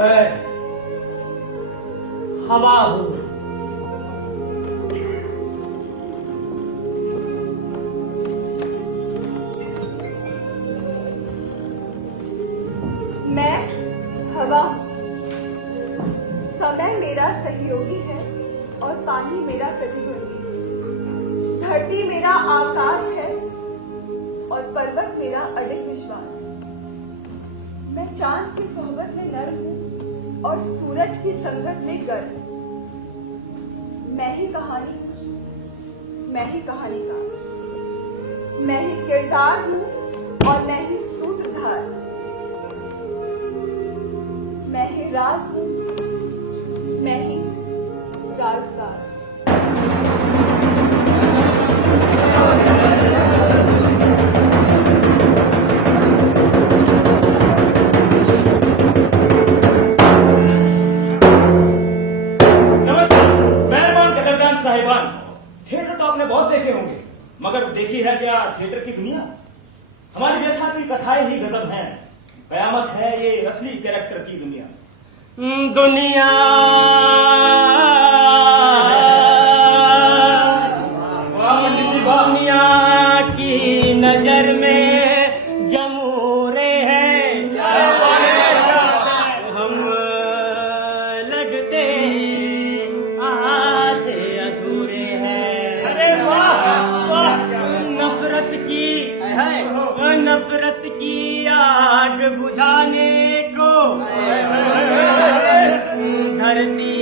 मैं हवा हूं। मैं हवा हूं। समय मेरा सहयोगी है और पानी मेरा प्रतिद्वंदी। धरती मेरा आकाश है और पर्वत मेरा अडिग विश्वास। मैं चांद की सोहबत में नर्म हूं और सूरज की संगत में गर्म। मैं ही कहानी हूं, मैं ही कहानीकार। मैं ही किरदार हूं और मैं ही सूत्रधार। मैं ही राज हूं, मैं ही राजदार। साहिबान, थिएटर तो आपने बहुत देखे होंगे, मगर देखी है क्या थिएटर की दुनिया? हमारी व्यथा की कथाएं ही गजब हैं। कयामत है ये असली कैरेक्टर की दुनिया। दुनिया दुनिया की नजर में जमूरे हैं, हम लगते नफरत की आग बुझाने को धरती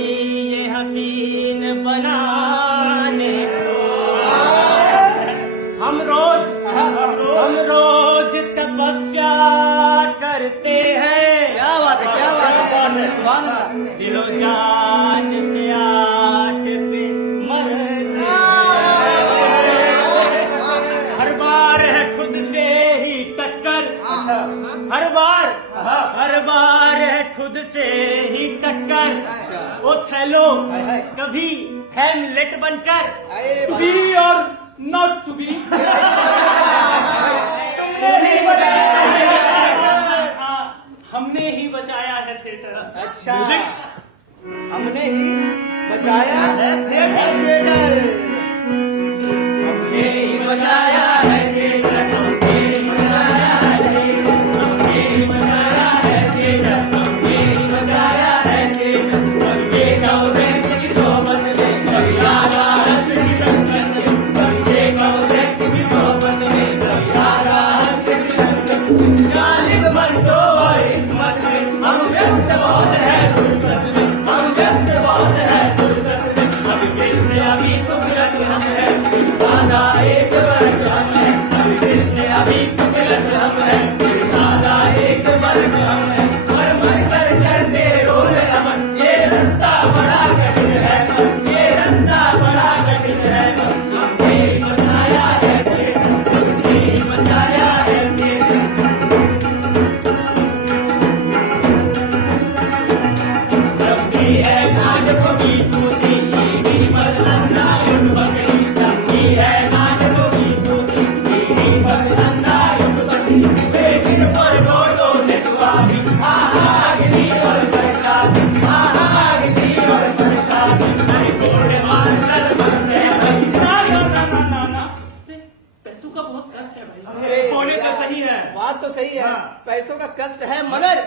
ये हसीन बनाने को हम रोज तपस्या करते हैं। क्या बात है दिलो जान से आग पे मरते हर बार है खुद से ही टक्कर। हर बार है खुद से ही टक्कर। ओ थैलो कभी हैमलेट बनकर टू बी और नॉट टू बी। हमने ही बचाया है थिएटर। अच्छा, हमने ही बचाया है थिएटर। हमने ही बचाया है थिएटर। बात तो सही है, पैसों का कष्ट है, मगर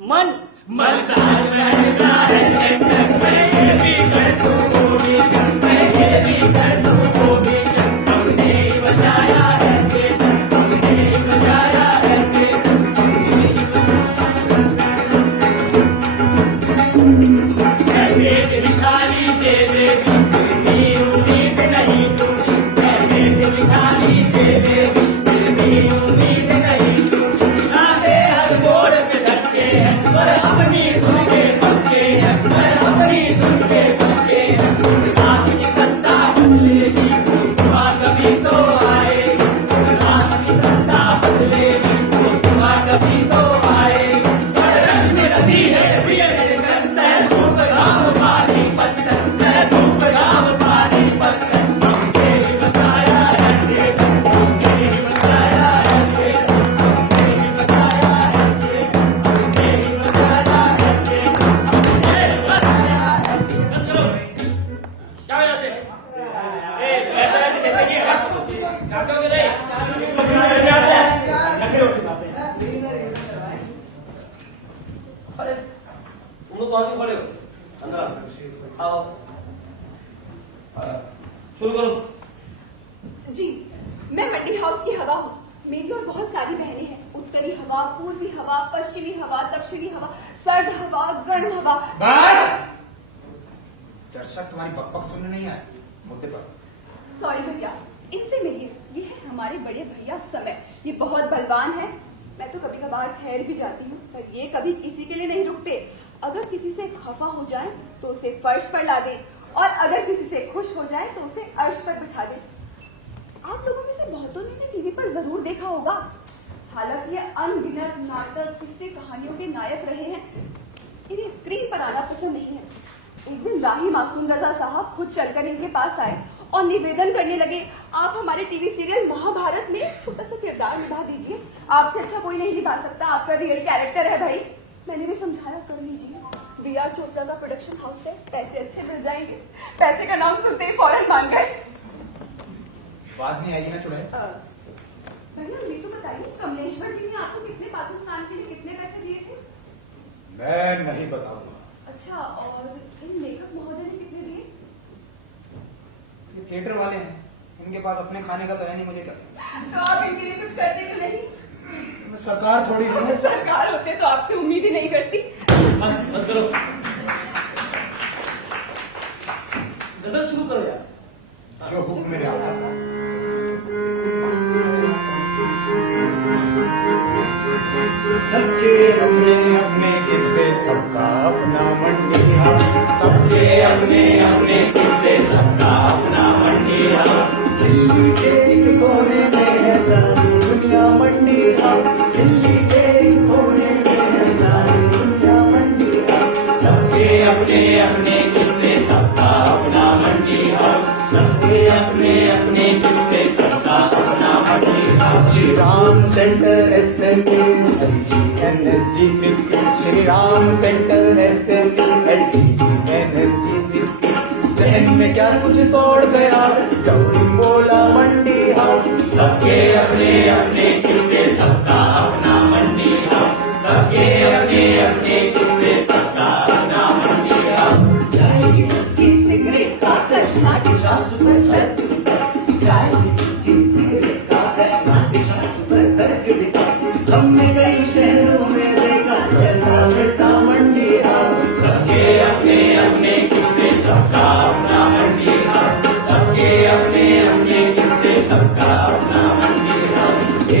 मन मरता रहता है। मैं भी कर दूं वो भी कर, मैं भी कर दूं वो भी कर। हमने ही बचाया है थिएटर, हमने ही बचाया है थिएटर। पेट भी खाली जेबे भी उम्मीद नहीं टूटी। पेट भी खाली जेबे भी उम्मीद नहीं टूटी। नाते हर मोड़ पे धक्के हैं पर अपनी धुन के पक्के हैं, पर अपनी धुन के पक्के हैं। इस रात की सत्ता बदलेगी, सुबह कभी तो आएगी। इस रात की सत्ता बदलेगी, सुबह कभी तो आएगी। पर रश्मि नदी है सह धूप राम पानी पत्थर, सह धूप राम पानी पत्थर। हमने ही बताया है थिएटर, हमने ही बताया है थिएटर, हमने ही बताया है थिएटर, हमने ही बताया है थिएटर। अरे तुम लोग वहां क्यों खड़े हो? अंदर आओ। शुरू करो। जी, मैं मंडी हाउस की हवा हूँ। मेरी और बहुत सारी बहनें हैं। उत्तरी हवा, पूर्वी हवा, पश्चिमी हवा, दक्षिणी हवा, सर्द हवा, गर्म हवा। बस दर्शक तुम्हारी बकबक सुनने नहीं आए, मुद्दे पर। सॉरी भैया, इनसे मिलिए। ये है हमारे बड़े भैया समय। ये बहुत बलवान है। मैं तो कभी कभार ठहर भी जाती हूँ, पर ये कभी किसी के लिए नहीं रुकते। अगर किसी से खफा हो जाए तो उसे फर्श पर ला दे, और अगर किसी से खुश हो जाए तो उसे अर्श पर बिठा दे। आप लोगों में से बहुतों ने टीवी पर जरूर देखा होगा। हालांकि ये अनगिनत नाटक, किस्से, कहानियों के नायक रहे हैं, इन्हें स्क्रीन पर आना पसंद नहीं है। एक दिन राही मासूम रजा साहब खुद चलकर इनके पास आए और निवेदन करने लगे, आप हमारे टीवी सीरियल महाभारत में एक छोटा सा किरदार निभा दीजिए। आपसे अच्छा कोई नहीं निभा सकता, आपका रियल कैरेक्टर है भाई। मैंने भी समझाया, कर लीजिए। VR चोपड़ा का प्रोडक्शन हाउस है, पैसे अच्छे मिल जाएंगे। पैसे का नाम सुनते ही फौरन मान गए। आवाज नहीं आएगी ना चुड़ैल? भैया ये तो बताइए, कमलेश्वर जी ने आपको कितने पाकिस्तान के लिए कितने पैसे दिए थे? मैं नहीं बताऊंगा। अच्छा, और इन लेखक महोदय ने कितने दिए? ये थिएटर वाले हैं, इनके पास अपने खाने का तो है नहीं, मुझे क्या। तो आप इनके लिए कुछ करते क्यों नहीं? मैं सरकार थोड़ी हूँ। सरकार होते तो आपसे उम्मीद ही नहीं करती। बंद करो। गजल शुरू करो यार। जो हुक्म मेरे आका। सबके अपने अपने किस्से, सबका अपना मंडिया। सबके अपने अपने किस्से, सबका अपना मंडिया। दिल्ली के एक कोने में है सारी दुनिया मंडिया। दिल्ली के एक कोने में है सारी दुनिया मंडिया। सबके अपने अपने किस्से, सबका अपना मंडिया। सबके अपने अपने किस्से, सबका अपना मंडिया। Shri Ram centre SMU LG NSG 50। Shri Ram centre SMU LG NSG 50। जहन में क्या कुछ तोड़ गया, जब बोला मंडी हाउस। सबके अपने अपने किस्से, सबका अपना मंडिया। सबके अपने अपने किस्से, सबका अपना मंडिया। चाय की चुस्की, सिगरेट का कशना, डिशा सुपर दर्द दिखा। चाय की चुस्की, सिगरेट का कशना, डिशा सुपर दर्द दिखा। हमने कई शहरों में देखा चलता फिरता मंडी हाउस। सबके अपने अपने किस्से, सबका अपना मंडिया। सबके अपने अपने किस्से, सबका अपना मंडिया।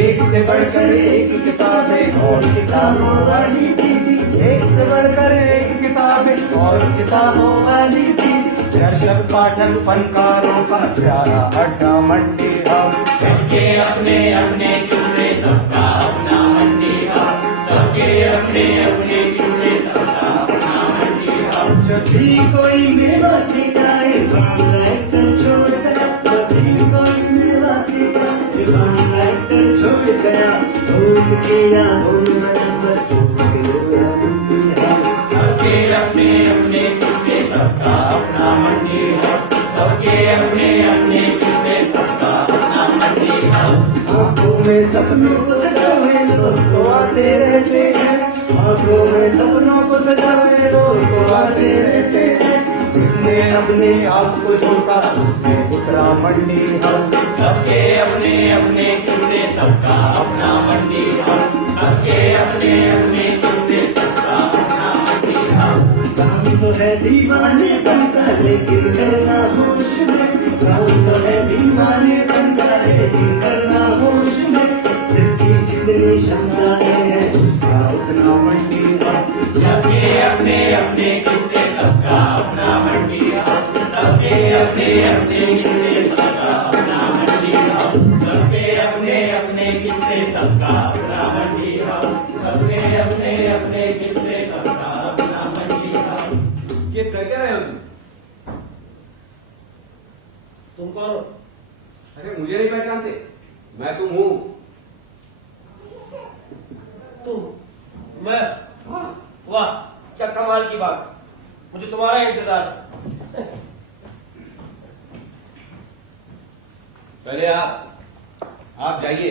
एक से बढ़कर एक किताबें और किताबों वाली दीदी। एक से बढ़कर एक किताबें और किताबों वाली दीदी। दर्शक पाठक फनकारों का प्यारा अड्डा मंडी हाउस। सबके अपने अपने किस्से, सबका अपना मंडिया। सबके अपने अपने किस्से, सबका अपना मंडिया। सभी कोई मेवा खिलाए, एक्टर छोड़ गया। सभी कोई मेवा खिलाए, एक्टर छोड़ गया। धूप किया धूल बरस सबके अपने अपने किस्से, सबका अपना मंडिया। सबके अपने अपने किस्से, सबका अपना मंडिया। आंखों में सपनों को सजाए लोग तो आते रहते हैं। आंखों में सपनों को सजाए लोग तो आते रहते हैं। जिसने अपने आप को झोंका उसने उतरा मंडी हाउस। सबके अपने अपने किस्से, सबका अपना मंडिया। सबके अपने अपने किस्से, सबका अपना मंडिया। काम तो है दीवाने बनता लेकिन करना होश में। काम तो है दीवाने बनता लेकिन करना होश में। जिसकी जितनी क्षमताएं है उसका उतना मंडी हाउस। सबके अपने अपने किस्से, सबका अपना मंडिया। सबके अपने अपने किस्से, सबका अपना मंडिया। सबके अपने अपने किस्से, सबका अपना मंडिया। सबके अपने अपने किस्से, सबका अपना मंडिया। ये कर क्या रहे हो तुम कौन हो? अरे मुझे नहीं पहचानते, मैं तुम हूँ। तुम? मैं? वाह क्या कमाल की बात, मुझे तुम्हारा इंतजार था। पहले आप जाइए।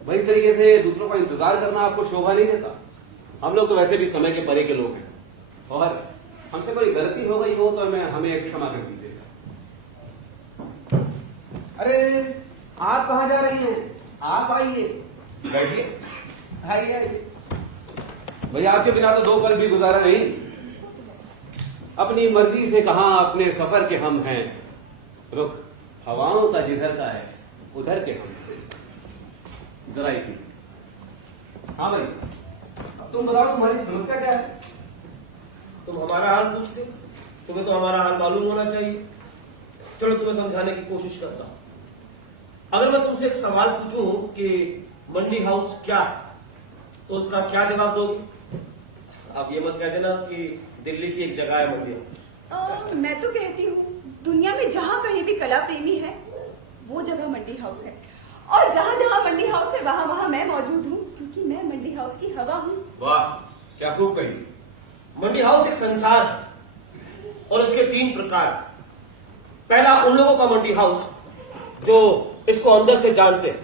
वही तरीके से दूसरों का इंतजार करना आपको शोभा नहीं देता। हम लोग तो वैसे भी समय के परे के लोग हैं, और हमसे कोई गलती हो गई हो तो हमें क्षमा कर दीजिएगा। अरे आप कहाँ जा रही हैं? आप आइए, बैठिए, आइए आइए। भैया आपके बिना तो 2 पल भी गुजारा नहीं। अपनी मर्जी से कहां अपने सफर के हम हैं, रुख हवाओं का जिधर का है उधर के हम हैं। जरा एक मिनट। हाँ भाई, अब तुम बताओ तुम्हारी समस्या क्या है? तुम हमारा हाल पूछते, तुम्हें तो हमारा हाल मालूम होना चाहिए। चलो तुम्हें समझाने की कोशिश करता हूं। अगर मैं तुमसे एक सवाल पूछूं कि मंडी हाउस क्या है, तो उसका क्या जवाब दोगे? आप ये मत कह देना कि दिल्ली की एक जगह है मंडी हाउस। मैं तो कहती हूँ दुनिया में जहाँ कहीं भी कला प्रेमी है वो जगह मंडी हाउस है, और जहाँ जहाँ मंडी हाउस है वहाँ वहाँ मैं मौजूद हूँ, क्योंकि मैं मंडी हाउस की हवा हूँ। वाह, क्या खूब कही। मंडी हाउस एक संसार है और इसके 3 प्रकार। पहला उन लोगों का मंडी हाउस जो इसको अंदर से जानते हैं,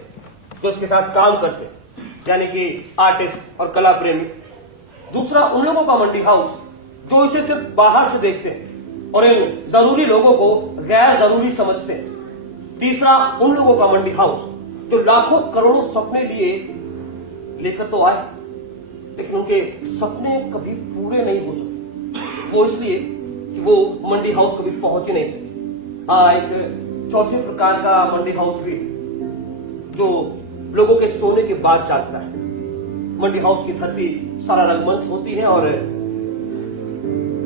जो इसके साथ काम करते हैं, यानी कि आर्टिस्ट और कला प्रेमी। दूसरा उन लोगों का मंडी हाउस जो इसे सिर्फ बाहर से देखते हैं और इन जरूरी लोगों को गैर जरूरी समझते हैं। तीसरा उन लोगों का मंडी हाउस जो लाखों करोड़ों सपने लिए लेकर तो आए, लेकिन उनके सपने कभी पूरे नहीं हो सके। वो इसलिए कि वो मंडी हाउस कभी पहुंच ही नहीं सके। एक चौथे प्रकार का मंडी हाउस भी जो लोगों के सोने के बाद जागता है। मंडी हाउस की धरती सारा रंगमंच होती है और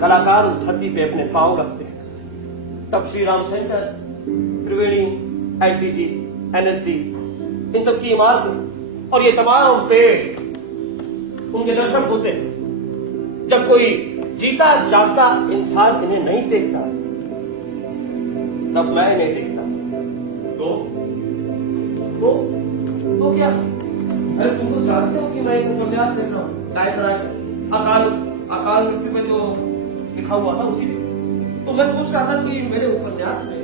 कलाकार उस धरती पे अपने पांव रखते हैं। तब श्री राम सेंटर, त्रिवेणी, एलटीजी, एनएसडी, इन सब की इमारतें और ये तमाम पेड़, उनके दर्शन होते हैं। जब कोई जीता जागता इंसान इन्हें नहीं देखता, तब मैं इन्हें देखता। तो क्या? अरे तुम तो जानते हो कि मैं एक उपन्यास लिख रहा हूँ, डायसराय अकाल मृत्यु में जो लिखा हुआ था उसी में। तो मैं सोच रहा था कि मेरे उपन्यास में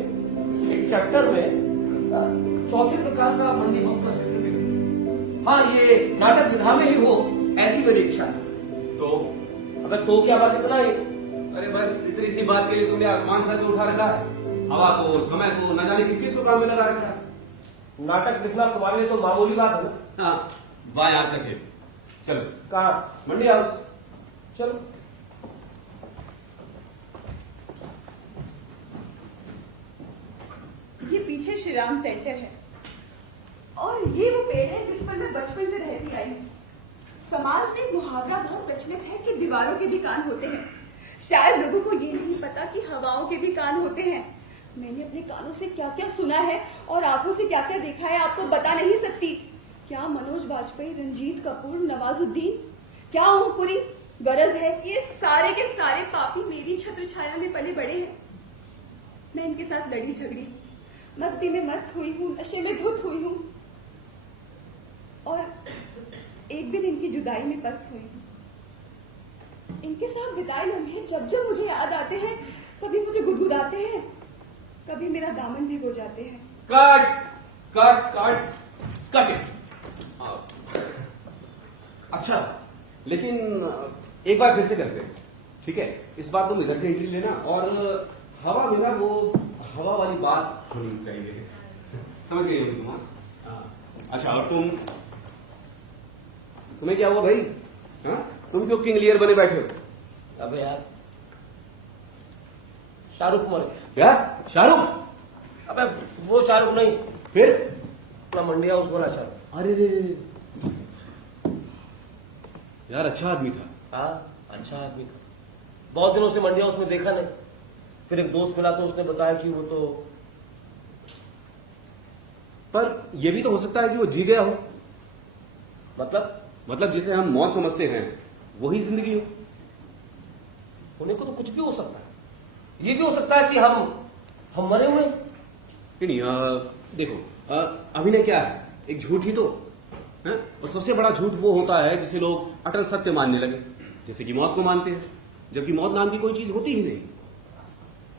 एक चैप्टर में चौथे प्रकार का मंडी हाउस का जिक्र भी। हाँ, ये नाटक विधा में ही हो, ऐसी मेरी इच्छा है। तो अबे तो क्या, बस इतना ही? अरे बस इतनी सी बात के लिए तुमने आसमान सर पे उठा रखा है, हवा को, समय को, न जाने किस किस को काम में लगा रखा है। नाटक लिखना तुम्हारे लिए तो मामूली बात है ना। हाँ, बाएं हाथ तक है। चलो। कहा? मंडी हाउस। चलो। ये पीछे श्री राम सेंटर है और ये वो पेड़ है जिस पर मैं बचपन से रहती आई हूँ। समाज में एक मुहावरा बहुत प्रचलित है कि दीवारों के भी कान होते हैं। शायद लोगों को ये नहीं पता कि हवाओं के भी कान होते हैं। मैंने अपने कानों से क्या क्या सुना है और आंखों से क्या क्या देखा है आपको बता नहीं सकती। क्या मनोज बाजपेयी, रंजीत कपूर, नवाजुद्दीन, क्या ओमपुरी, गरज है कि ये सारे के सारे पापी मेरी छत्र छाया में पले बड़े हैं। मैं इनके साथ लड़ी झगड़ी, मस्ती में मस्त हुई हूँ, नशे में धुत हुई हूँ और एक दिन इनकी जुदाई में पस्त हुई हूँ। इनके साथ बिताए लम्हे जब जब मुझे याद आते हैं, कभी मुझे गुदगुदाते हैं, कभी मेरा दामन भिगो जाते हैं। Cut cut cut cut it. अच्छा, लेकिन एक बार फिर से करते हैं, ठीक है? इस बार तुम इधर से एंट्री लेना और हवा में ना वो हवा वाली बात होनी चाहिए। समझ गई होगी तुम? हाँ। अच्छा, और तुम्हें क्या हुआ भाई? हाँ, तुम क्यों किंग लियर बने बैठे हो? अबे यार, शाहरुख मर गया। क्या? शाहरुख? अबे वो शाहरुख नहीं, फिर? अपना मंडी हाउस वाला शाहरुख। अरे रे यार, अच्छा आदमी था। हाँ, अच्छा आदमी था। बहुत दिनों से मंडी हाउस में देखा नहीं। फिर एक दोस्त मिला तो उसने बताया कि वो तो, पर यह भी तो हो सकता है कि वो जी गया हो। मतलब जिसे हम मौत समझते हैं वही जिंदगी हो। होने को तो कुछ भी हो सकता है। ये भी हो सकता है कि हम मरे हुए हैं। नहीं, देखो, अभिनय क्या है? एक झूठ ही तो है। और सबसे बड़ा झूठ वो होता है जिसे लोग अटल सत्य मानने लगे, जैसे कि मौत को मानते हैं, जबकि मौत नाम की कोई चीज होती ही नहीं।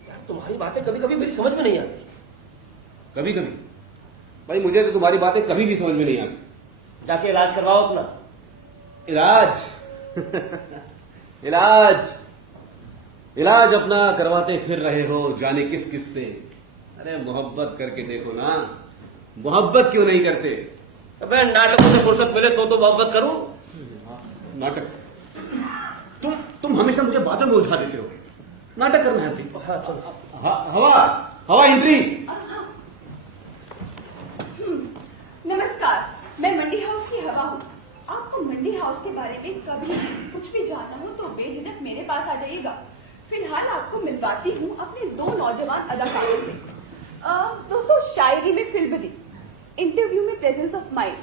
यार, तुम्हारी बातें कभी कभी मेरी समझ में नहीं आती। कभी कभी भाई, मुझे तो तुम्हारी बातें कभी भी समझ में नहीं आती। जाके इलाज करवाओ अपना। इलाज? इलाज अपना करवाते फिर रहे हो जाने किस किस से। अरे मोहब्बत करके देखो ना, मोहब्बत क्यों नहीं करते? अबे नाटकों से फुर्सत मिले तो मोहब्बत करूं। नाटक? तुम हमेशा मुझे बातों में उलझा देते हो। नाटक करना है अभी। हाँ चलो। हवा एंट्री। नमस्कार, मैं मंडी हाउस की हवा हूँ। आपको मंडी हाउस के बारे में कभी कुछ भी जानना हो तो बेझिझक मेरे पास आ जाइएगा। फिलहाल आपको मिलवाती हूँ अपने 2 नौजवान अदाकारों से। दोस्तों, शायरी में फिल्म दी, इंटरव्यू में प्रेजेंस ऑफ माइंड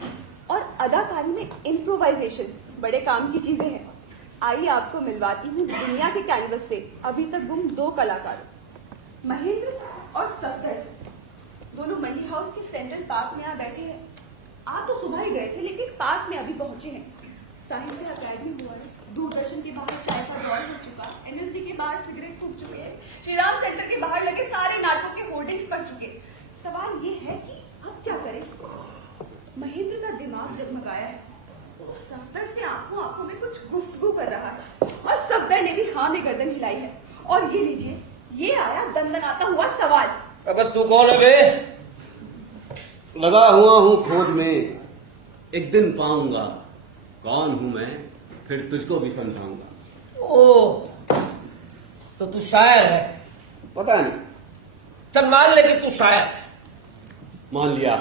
और अदाकारी में इम्प्रोवाइजेशन बड़े काम की चीजें हैं। आइए आपको मिलवाती हूँ दुनिया के कैनवस से अभी तक गुम 2 कलाकारों, महेंद्र और सफदर से। दोनों मंडी हाउस के सेंट्रल पार्क में यहाँ बैठे हैं। आप तो सुबह ही गए थे लेकिन पार्क में अभी पहुंचे हैं। साहित्य अकादमी हुआ है, दूरदर्शन के बाहर चाय का दौर हो चुका, एनएलसी के बाहर सिगरेट फूक चुके हैं, श्रीराम सेंटर के बाहर लगे सारे नाटकों के होर्डिंग्स पड़ चुके। सवाल ये है कि अब क्या करें? महेंद्र का दिमाग जगमगाया है, सफदर से आंखों आंखों में कुछ गुफ्तगू कर रहा है और सफदर ने भी हाँ में गर्दन हिलाई है। और ये लीजिए, ये आया दंदनाता हुआ सवाल। अब तू कौन है बे? लगा हुआ हूं खोज में, एक दिन पाऊंगा कौन हूं मैं, फिर तुझको भी समझाऊंगा। ओह, तो तू शायर है? पता नहीं। चल मान ले कि तू शायर है। मान लिया,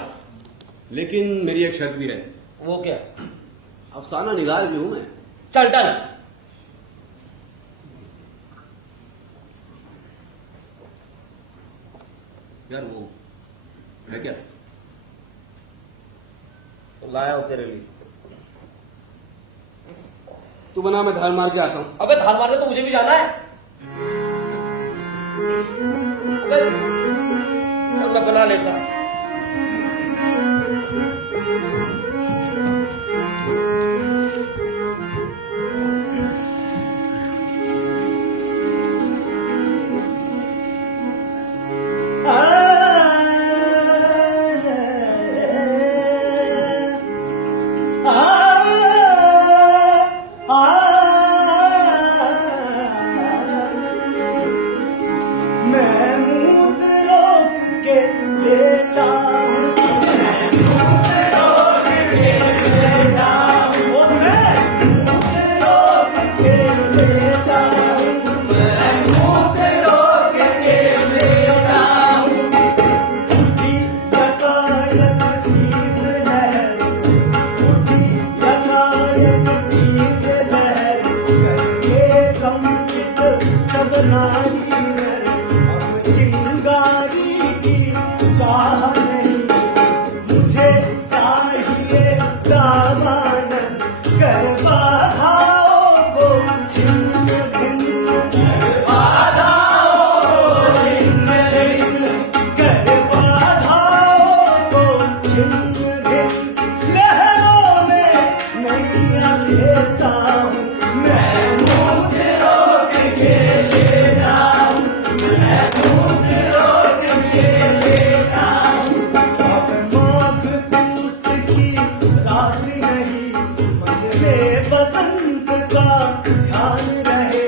लेकिन मेरी एक शर्त भी है। वो क्या? अफसाना निगार भी हूं मैं। चल डन। यार वो है क्या? लाया हूं तेरे लिए। तू बना, मैं धार मार के आता हूं। अबे धार मारने तो मुझे भी जाना है। अबे चल मैं बना लेता। मैं मुंह रोक के लेता हूँ, सब नारी हम चिंगारी की चाह नहीं, मुझे चाहिए दामन कर बाधाओं को छिन्न भिन्न, बाधाओं को छिन्न भिन्न, कर बाधाओं को छिन्न भिन्न, लहरों में नैया खेलता हूँ मैं। बसंत का ध्यान रहे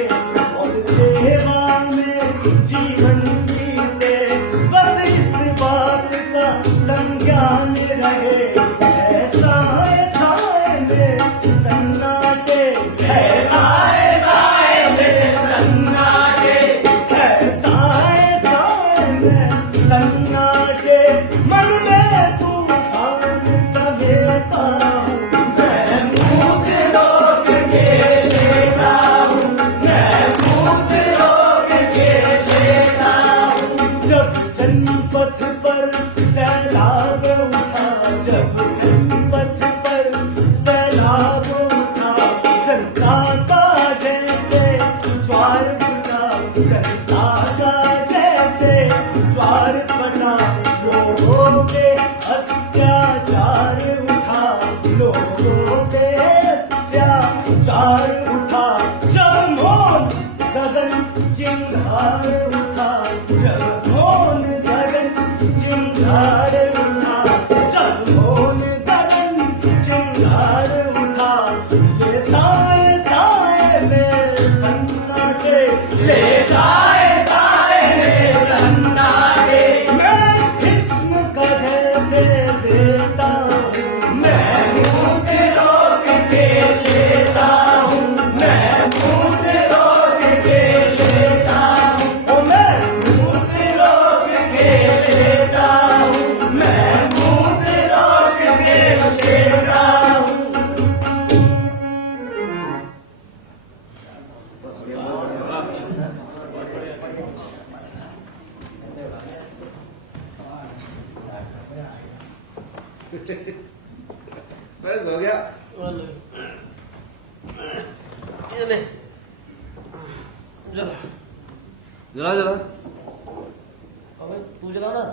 और सेवा में जीवन बीते, बस इस बात का संज्ञान रहे। ऐसा ऐसा में सन्नाटे, ऐसा ऐसा में सन्नाटे, ऐसा ऐसा में सन्नाटे, मन में तूफान सवेता हूँ मैं, मुझ रोक के लेता हूँ मैं, मुझ रोक के लेता हूँ। जब जनपथ पर सैलाब उठा, जब जनपथ पर सैलाब उठा, जनता का जैसे ज्वार फटा, जनता का जैसे ज्वार फटा, लोगों पे अत्याचार उठा, लोगों पे अत्याचार उठा, जब मोन गगन चिंगार उठा, जब मोन गगन चिंगार उठा, जब मोन गगन चिंगार उठा, ये साए साए बस हो गया। चले जरा जरा जरा अबे तू जला ना।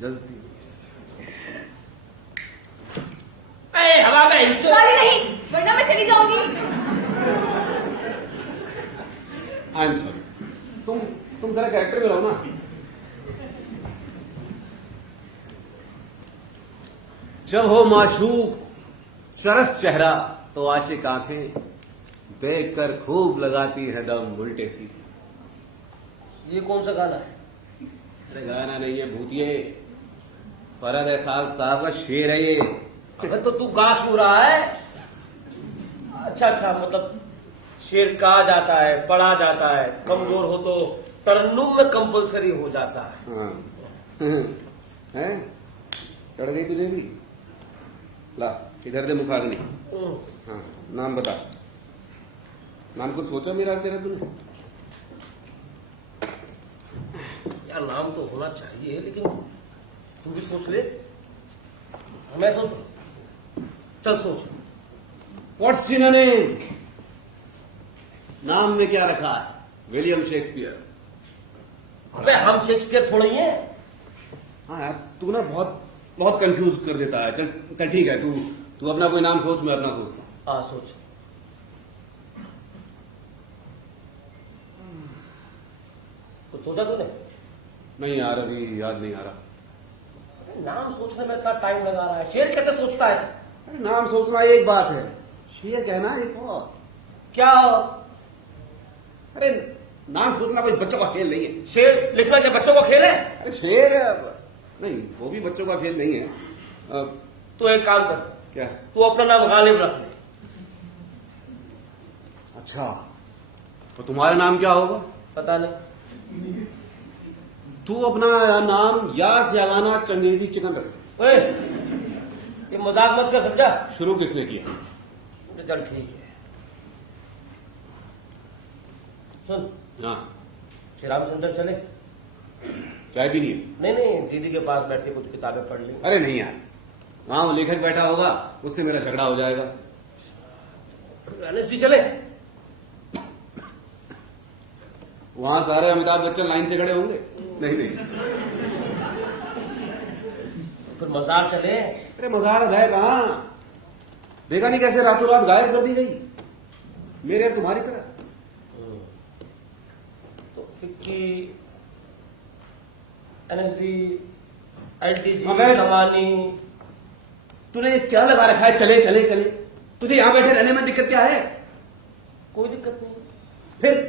जल्दी ए हवा में वाली नहीं, वरना मैं चली जाऊंगी। I am sorry. तुम जरा कैरेक्टर में रहो ना। जब हो माशूक शरस चेहरा तो आशिक आंखें देखकर खूब लगाती है दम उल्टे सीधे। ये कौन सा गाना है? अरे गाना नहीं है भूतिए, फरहद एहसास साहब का शेर है ये। अबे तो तू गा क्यों रहा है? अच्छा अच्छा, मतलब शेर कहा जाता है, पढ़ा जाता है, कमजोर हो तो तरन्नुम में कंपलसरी हो जाता है। हाँ हैं? चढ़ गई तुझे भी? ला इधर दे मुखाग्नि। हाँ नाम बता। नाम कुछ सोचा मेरा तेरा तूने? यार नाम तो होना चाहिए, लेकिन तू भी सोच ले। मैं सोच, चल सोच। What's in name? नाम में क्या रखा है? William Shakespeare. अबे हम शेक्सपियर थोड़े ही हैं। हाँ यार तू ना बहुत बहुत कंफ्यूज कर देता है। चल चल ठीक है, तू अपना कोई नाम सोच, मैं अपना सोचता हूँ। हाँ सोच। कुछ सोचा तूने? नहीं यार अभी याद नहीं आ रहा। अरे नाम सोचने में इतना टाइम लगा रहा है। शेर कैसे सोचता है? अरे नाम सोचना एक बात है, शेर कहना एक और। क्या? अरे नाम सोचना कोई बच्चों का खेल नहीं है। शेर लिखना क्या बच्चों का खेल है? अरे शेर नहीं, वो भी बच्चों का खेल नहीं है। तो एक काम कर, क्या? तू अपना नाम गालिब रख ले। अच्छा तो तुम्हारा नाम क्या होगा? पता नहीं। तू अपना नाम यास यागाना चंगेजी चिकन रख। ओए, ये मजाक मत कर, समझा? शुरू किसने किया? चल ठीक है। सुन, हाँ श्री राम सेंटर चले? चाय भी नहीं? नहीं नहीं, दीदी के पास बैठ के कुछ किताबें पढ़ ली। अरे नहीं यार, वहां वो लेखक बैठा होगा, उससे मेरा झगड़ा हो जाएगा। एनएसडी चले? वहां सारे अमिताभ बच्चन लाइन से खड़े होंगे। नहीं नहीं, फिर मजार चले? अरे मजार गए कहां? देखा नहीं कैसे रातों रात गायब कर दी गई, मेरे और तुम्हारी तरह। तो फिक्की, एनएसडी, एलटीसी, अबे- कमानी। तूने ये क्या लगा रखा है चले चले चले? तुझे यहां बैठे रहने में दिक्कत क्या है? कोई दिक्कत नहीं। फिर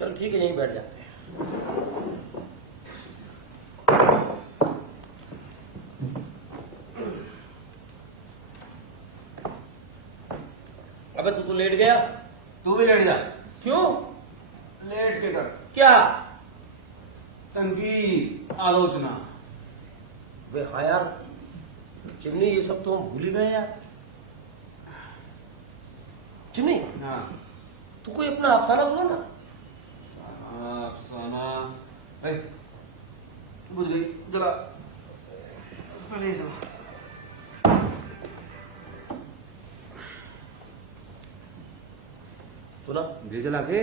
चल ठीक है, यहीं बैठ जाते हैं। अबे तू तो लेट गया। तू भी लेट जा। क्यों? लेट के कर क्या? तनकीद, आलोचना। वे हाँ यार, चिमनी ये सब तो हम भूल ही गए यार। चिमनी, हाँ तू कोई अपना अफसाना सुना ना? अफसाना, अरे बुझ गई जरा प्लीज। सुना? दे जला के।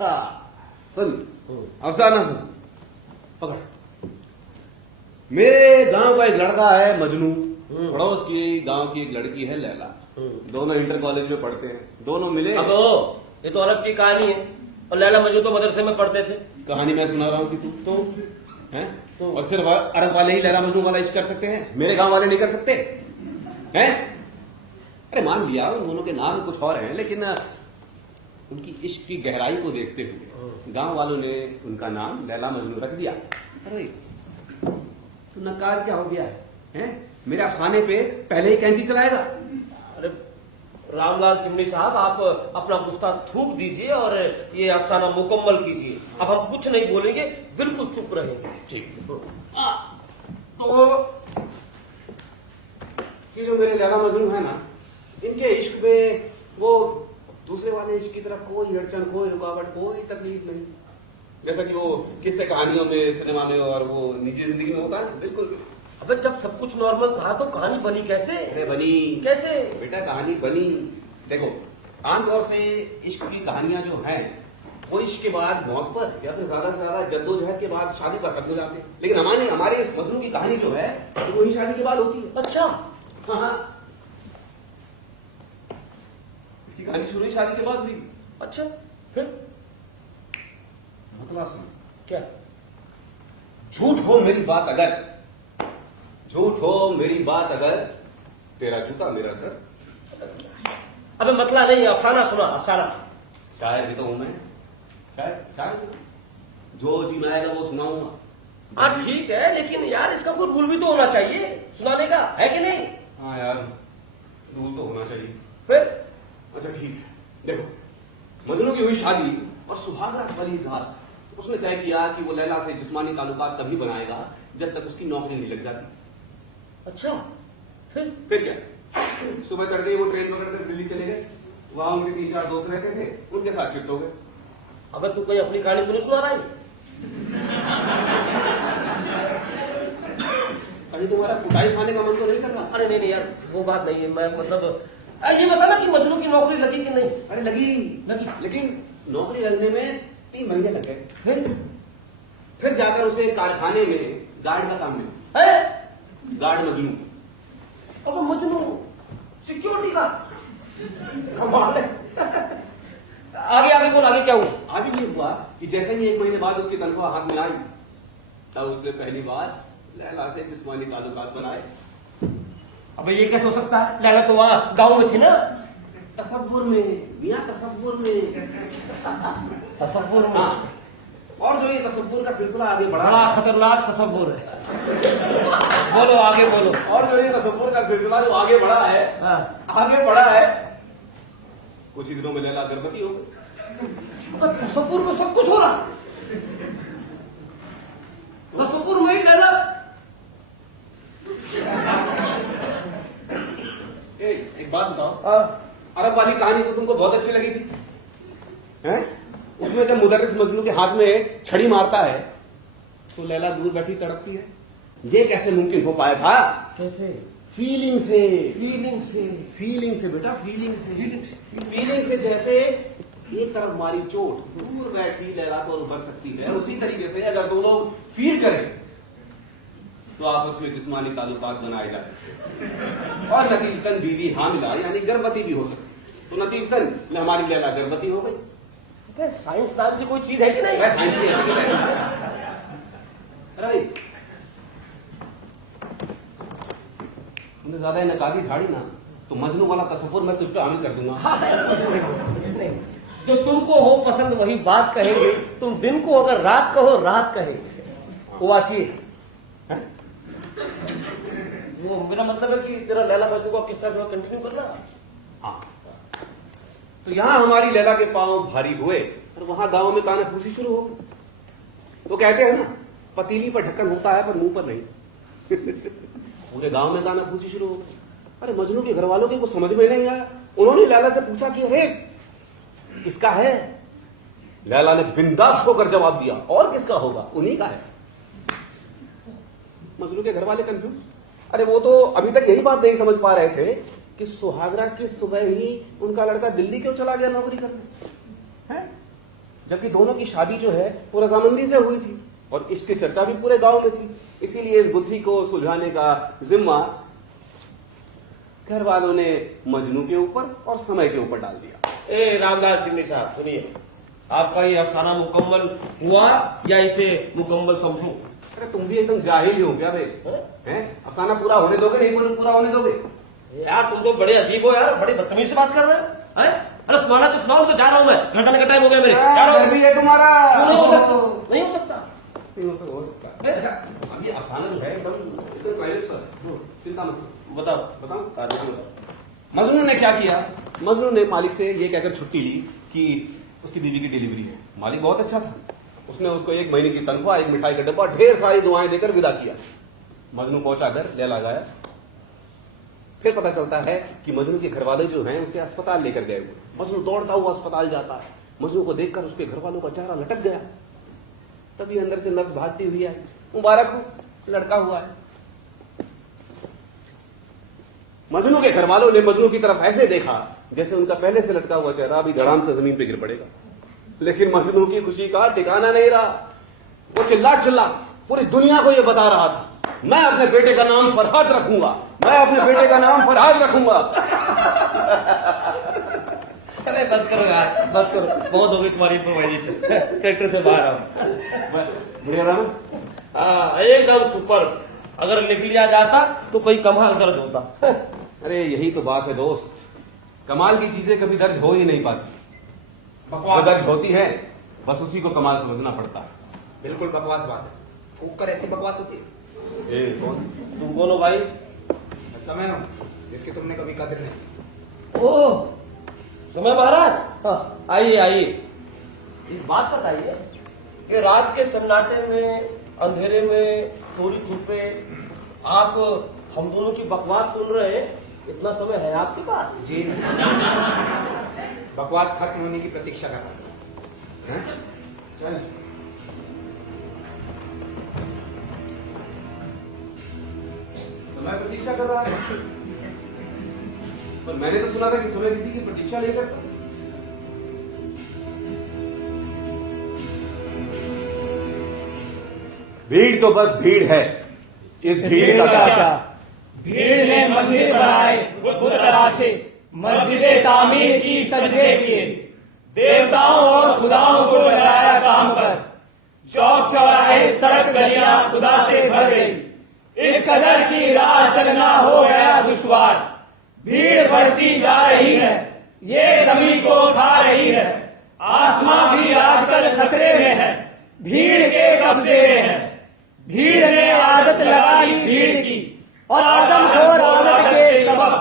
हाँ सुन, अफसाना सुन, पकड़। मेरे गांव का एक लड़का है मजनू, पड़ोस की गांव की एक लड़की है लैला। दोनों इंटर कॉलेज में पढ़ते हैं, दोनों मिले। अब ओ, ये तो अरब की कहानी है, और लैला मजनू तो मदरसे में पढ़ते थे। कहानी मैं सुना रहा हूँ कि तू हैं? और सिर्फ अरब वाले ही लैला मजनू वाला इश्क कर सकते हैं, मेरे गांव वाले नहीं कर सकते हैं? अरे मान लिया उन दोनों के नाम कुछ और हैं, लेकिन उनकी इश्क की गहराई को देखते हुए गांव वालों ने उनका नाम लैला मजनू रख दिया। अरे तू नकार क्या हो गया है? मेरे अफसाने पे पहले ही कैंची चलाएगा। अरे रामलाल चिमनी साहब, आप अपना गुस्सा थूक दीजिए और ये अफसाना मुकम्मल कीजिए। अब हम कुछ नहीं बोलेंगे, बिल्कुल चुप रहेंगे। ठीक। तो ये जो मेरे लैला मजनू है ना, इनके इश्क में वो दूसरे वाले इश्क की तरफ कोई अड़चन, कोई रुकावट, कोई तकलीफ नहीं। जैसा कि वो किस्से कहानियों में, सिनेमा में और वो निजी जिंदगी में होता है, बिल्कुल भी। अबे जब सब कुछ नॉर्मल था तो कहानी बनी कैसे? अरे बनी कैसे? बेटा, कहानी बनी। देखो, आमतौर से इश्क की कहानियां जो हैं वो इश्क के बाद मौत पर या फिर ज्यादा से ज्यादा जद्दोजहद के बाद शादी पर खत्म हो जाते हैं। लेकिन हमारे इस मजनू की कहानी जो है वो ही शादी के बाद होती है। अच्छा। हाँ हाँ, इसकी कहानी शुरू ही शादी के बाद हुई। अच्छा, फिर मतलब सुन, क्या? झूठ हो मेरी बात अगर, झूठ हो मेरी बात अगर, तेरा जूता मेरा सर। अबे मतलब नहीं, अफसाना सुना, अफसाना। शायर भी तो हूं मैं, शायर जो जी आएगा वो सुनाऊंगा। हाँ ठीक है, लेकिन यार इसका कोई रूल भी तो होना चाहिए सुनाने का, है कि नहीं? हाँ यार, रूल तो होना चाहिए। फिर अच्छा ठीक है, देखो, मजनू की हुई शादी और सुहागरात वाली रात उसने तय किया कि वो लैला से जिस्मानी ताल्लुकात तभी बनाएगा जब तक उसकी नौकरी नहीं लग जाती। अच्छा, फिर क्या, सुबह चढ़ते ही वो ट्रेन पकड़कर दिल्ली चले गए। वहां उनके 3-4 दोस्त रहते थे, उनके साथ शिफ्ट हो गए। अबे तू कहीं अपनी कहानी तो नहीं सुना रहा है? अरे तुम्हारा कुटाई खाने का मन तो नहीं कर रहा? अरे नहीं नहीं यार, वो बात नहीं है। मैं मतलब ये बता ना कि मजनू की नौकरी लगी कि नहीं? अरे लगी, लेकिन नौकरी लगने में 3 महीने लग गए। फिर जाकर उसे कारखाने में गार्ड का काम मिला। है? गार्ड मजनू। अब मजनू सिक्योरिटी का कमाल है। आगे आगे बोल, आगे क्या हुआ? आगे ये हुआ कि जैसे ही 1 महीने बाद उसकी तनख्वाह हाथ में आई, तब उसने पहली बार लैला से जिस्मानी ताल्लुकात बनाए। अबे ये कैसे हो सकता है? लैला तो वहां गांव में थी ना। तसव्वुर में, मियां तसव्वुर में। तसव्वुर में? हाँ। और जो ये तसव्वुर का सिलसिला आगे बढ़ा, बड़ा खतरनाक तसव्वुर है। बोलो, आगे बोलो। और जो ये तसव्वुर का सिलसिला जो आगे बढ़ा है, हाँ। आगे बढ़ा है, कुछ ही दिनों में लैला गर्भवती हो गई। तसव्वुर में सब कुछ हो रहा, तसव्वुर में ही लैला। एक बात बताओ, अरब वाली कहानी तो तुमको बहुत अच्छी लगी थी, हैं? उसमें जब मुदर्रिस मजनू के हाथ में छड़ी मारता है तो लैला दूर बैठी तड़पती है। ये कैसे मुमकिन हो पाया था? कैसे? फीलिंग से। फीलिंग से? फीलिंग से बेटा, फीलिंग से। फीलिंग से जैसे एक तरफ मारी चोट दूर बैठी लैला तो उभर सकती है, उसी तरीके से अगर दो लोग फील करें तो आपस में जिस्मानी ताल्लुकात बनाए जा सकते और नतीजतन बीवी हामिला यानी गर्भवती भी हो सकती। तो नतीजतन हमारी लैला गर्भवती हो गई। साइंस नाम की कोई चीज है कि नहीं? साइंस की ऐसी की तैसी। अरे भाई, तुमने ज्यादा नकादी झाड़ी ना तो मजनू वाला तसव्वुर मैं तुझ पे आमिल कर दूंगा। हाँ, नहीं, जो तुमको हो पसंद वही बात कहेंगे। तुम दिन को अगर रात कहो रात कहेंगे। वो अच्छी है? वो मेरा मतलब है कि तेरा लैला मजनू का किस्सा जो कंटिन्यू करना। हाँ, तो यहां हमारी लैला के पांव भारी हुए और वहां गांव में कानाफूसी शुरू हो गई। तो कहते हैं ना, पतीली पर ढक्कन होता है पर मुंह पर नहीं। पूरे गांव में कानाफूसी शुरू हो गई। अरे मजनू के घर वालों की कुछ समझ में नहीं आया। उन्होंने लैला से पूछा कि अरे किसका है? लैला ने बिंदास होकर जवाब दिया, और किसका होगा, उन्हीं का है। मजनू के घर वाले कंफ्यूज। अरे वो तो अभी तक यही बात नहीं समझ पा रहे थे कि सुहागरा की सुबह ही उनका लड़का दिल्ली क्यों चला गया नौकरी करने, हैं? जबकि दोनों की शादी जो है वो रजामंदी से हुई थी और इसकी चर्चा भी पूरे गांव में थी। इसीलिए इस गुत्थी को सुलझाने का जिम्मा घर वालों ने मजनू के ऊपर और समय के ऊपर डाल दिया। ए रामलाल चिमनी साहब सुनिए, आपका ये अफसाना मुकम्मल हुआ या इसे मुकम्मल समझूं? अरे तुम भी एकदम जाहिल ही हो क्या बे? हैं? अफसाना पूरा होने दोगे, नहीं पूरा होने दोगे? यार तुम तो बड़े अजीब हो यार, बड़ी बदतमीज से बात कर रहे हो। हैं? अरे सुनाना तो सुनाओ, तो जा रहा हूं मैं, घर जाने का टाइम हो गया मेरे। जा रहा हूं। भी है तुम्हारा। क्यों नहीं हो सकता? नहीं हो सकता। नहीं हो सकता। अच्छा, अब ये अफसाना जो है एकदम पहले से चिंता मत करो। बताओ। बताऊं? देखो बताओ। मजनू ने क्या किया? मजनू ने मालिक से ये कहकर छुट्टी ली कि उसकी बीवी की डिलीवरी है। मालिक बहुत अच्छा था, उसने उसको 1 महीने की तनख्वाह, 1 मिठाई का डब्बा, ढेर सारी दुआएं देकर विदा किया। मजनू पहुंचा घर, लैला गाया। फिर पता चलता है कि मजनू के घरवाले जो हैं उसे अस्पताल लेकर गए हुए। मजनू दौड़ता हुआ अस्पताल जाता है। मजनू को देखकर उसके घरवालों का चेहरा लटक गया। तभी अंदर से नर्स भागती हुई आई, मुबारक हो, लड़का हुआ है। मजनू के घरवालों ने मजनू की तरफ ऐसे देखा जैसे उनका पहले से लटका हुआ चेहरा अभी धड़ाम से जमीन पे गिर पड़ेगा। लेकिन मजनू की खुशी का ठिकाना नहीं रहा। वो चिल्ला पूरी दुनिया को ये बता रहा था, मैं अपने बेटे का नाम फरहाद रखूंगा, मैं अपने बेटे का नाम फरहाद रखूंगा। अरे बस करो यार, बस करो, बहुत हो गई तुम्हारी इम्प्रोवाइजेशन। ट्रैक्टर से बाहर आओ। बढ़िया रहा ना? हाँ, एकदम सुपर। अगर लिख लिया जाता तो कोई कमाल दर्ज होता। अरे यही तो बात है दोस्त, कमाल की चीजें कभी दर्ज हो ही नहीं पाती। बकवास। जो दर्ज होती है बस उसी को कमाल समझना पड़ता है। बिल्कुल बकवास बात है। फूक कर ऐसी बकवास होती है। ए कौन? तुम कौन हो भाई? मैं समय हूं जिसकी तुमने कभी कदर नहीं की। ओह, समय महाराज, हाँ, आइए आइए। एक बात बताइए कि रात के सन्नाटे में, अंधेरे में, चोरी छुपे आप हम दोनों की बकवास सुन रहे हैं, इतना समय है आपके पास? जी बकवास खत्म होने की प्रतीक्षा कर रहा हूं। चल समय प्रतीक्षा कर रहा है, पर मैंने तो सुना था कि समय किसी की प्रतीक्षा नहीं करता। भीड़ तो बस भीड़ है, इस भीड़ का क्या? भीड़ ने मंदिर बनाए, बुत तराशे, मस्जिदें तामीर की, सजदे किए, देवताओं और खुदाओं को लगाया काम पर। चौक चौराहे सड़क गलियां खुदा से भर गई, इस कदर की राह चलना हो गया दुश्वार। भीड़ बढ़ती जा रही है, ये जमीन को खा रही है, आसमां भी आजकल खतरे में है, भीड़ के कब्जे में है। भीड़ ने आदत लगा ली भीड़ की, और आदमखोर आदत के सबब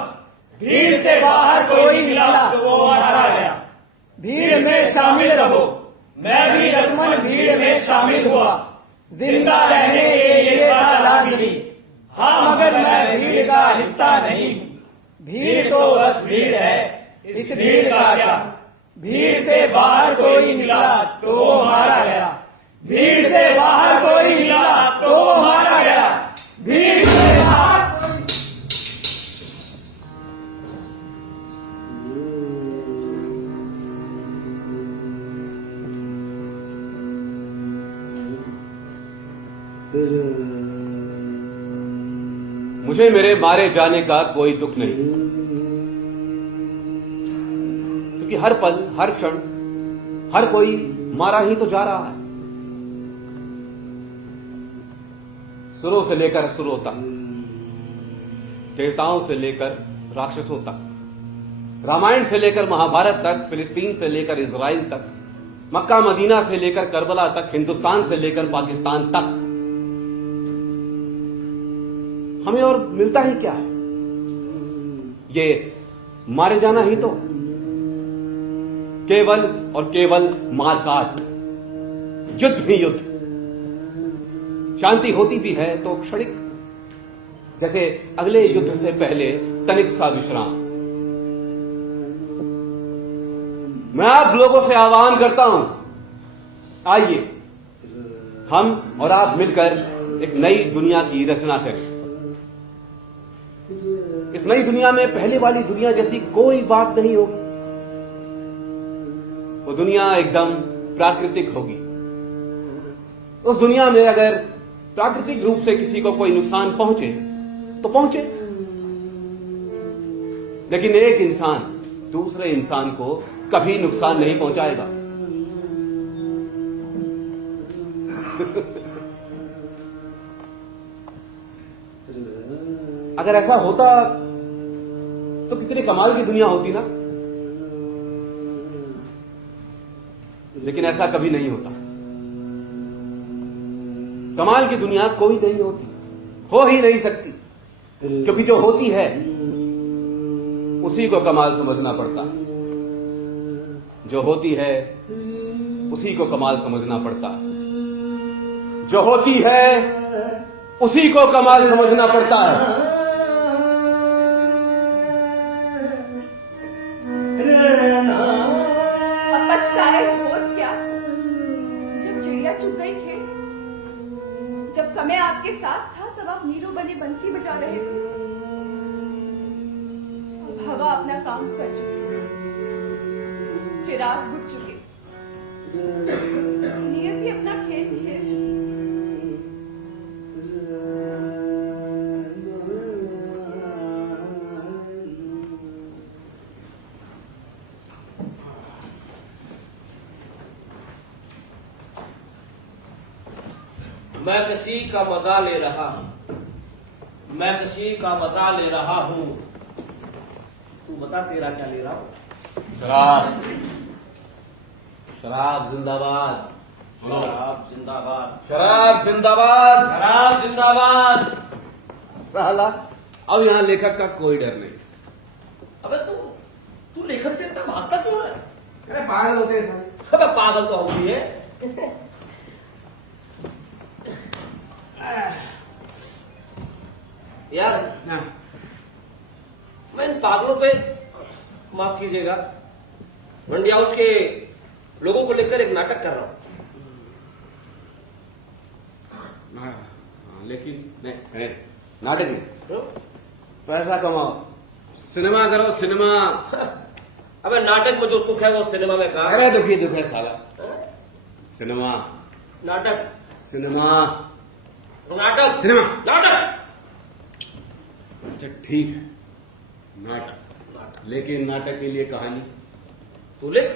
भीड़ से बाहर कोई निकला तो वो मारा गया। भीड़ में शामिल रहो, मैं भी रस्मन भीड़ में शामिल हुआ, जिंदा रहने के लिए था लाजिमी। हाँ मगर मैं भीड़ का हिस्सा नहीं हूँ, भीड़ तो बस भीड़ है, इस भीड़ का क्या? भीड़ से बाहर कोई निकला तो वो मारा गया, भीड़ से बाहर कोई निकला तो वो मारा गया, भीड़ से बाहर मुझे मेरे मारे जाने का कोई दुख नहीं, क्योंकि हर पल, हर क्षण, हर कोई मारा ही तो जा रहा है। सुरों से लेकर असुरों तक, देवताओं से लेकर राक्षसों तक, रामायण से लेकर महाभारत तक, फिलिस्तीन से लेकर इजराइल तक, मक्का मदीना से लेकर करबला तक, हिंदुस्तान से लेकर पाकिस्तान तक, हमें और मिलता ही क्या है? ये मारे जाना ही तो, केवल और केवल मारकाट, युद्ध ही युद्ध। शांति होती भी है तो क्षणिक, जैसे अगले युद्ध से पहले तनिक सा विश्राम। मैं आप लोगों से आह्वान करता हूं, आइए हम और आप मिलकर एक नई दुनिया की रचना करें। इस नई दुनिया में पहले वाली दुनिया जैसी कोई बात नहीं होगी। वो दुनिया एकदम प्राकृतिक होगी। उस दुनिया में अगर प्राकृतिक रूप से किसी को कोई नुकसान पहुंचे तो पहुंचे, लेकिन एक इंसान दूसरे इंसान को कभी नुकसान नहीं पहुंचाएगा। अगर ऐसा होता तो कितनी कमाल की दुनिया होती ना, लेकिन ऐसा कभी नहीं होता। कमाल की दुनिया कोई नहीं होती, हो ही नहीं सकती। क्योंकि जो होती है उसी को कमाल समझना पड़ता, जो होती है उसी को कमाल समझना पड़ता, जो होती है उसी को कमाल समझना पड़ता है। अब पछताए हो क्या जब चिड़िया चुग गई खेत? जब समय आपके साथ था तब आप नीरू बने बंसी बजा रहे थे। अब हवा अपना काम कर चुकी, चिराग बुझ चुके, नियति अपना खेल खेल चुकी। मैं किसी का मजा ले रहा हूं, मैं किसी का मजा ले रहा हूं। तू बता तेरा क्या ले रहा हूं? शराब, शराब जिंदाबाद, शराब जिंदाबाद, शराब जिंदाबाद। शराब जिंदाबाद। साला, अब यहाँ लेखक का कोई डर नहीं। अबे तू लेखक से इतना भागता क्यों है? अरे पागल होते हैं सारे। अबे पागल तो होगी है। यार हाँ। मैं इन पागलों पे, माफ कीजिएगा, मंडी हाउस के लोगों को लेकर एक नाटक कर रहा हूं। लेकिन नहीं, नाटक नहीं, क्यों? पैसा कमाओ, सिनेमा करो, सिनेमा। अबे नाटक में जो सुख है वो सिनेमा में कहा? अरे दुखी दुख है साला। सिनेमा, नाटक, सिनेमा, नाटक, सिनेमा। नाटक। अच्छा ठीक है, नाटक, लेकिन नाटक के लिए कहानी। तू लिख।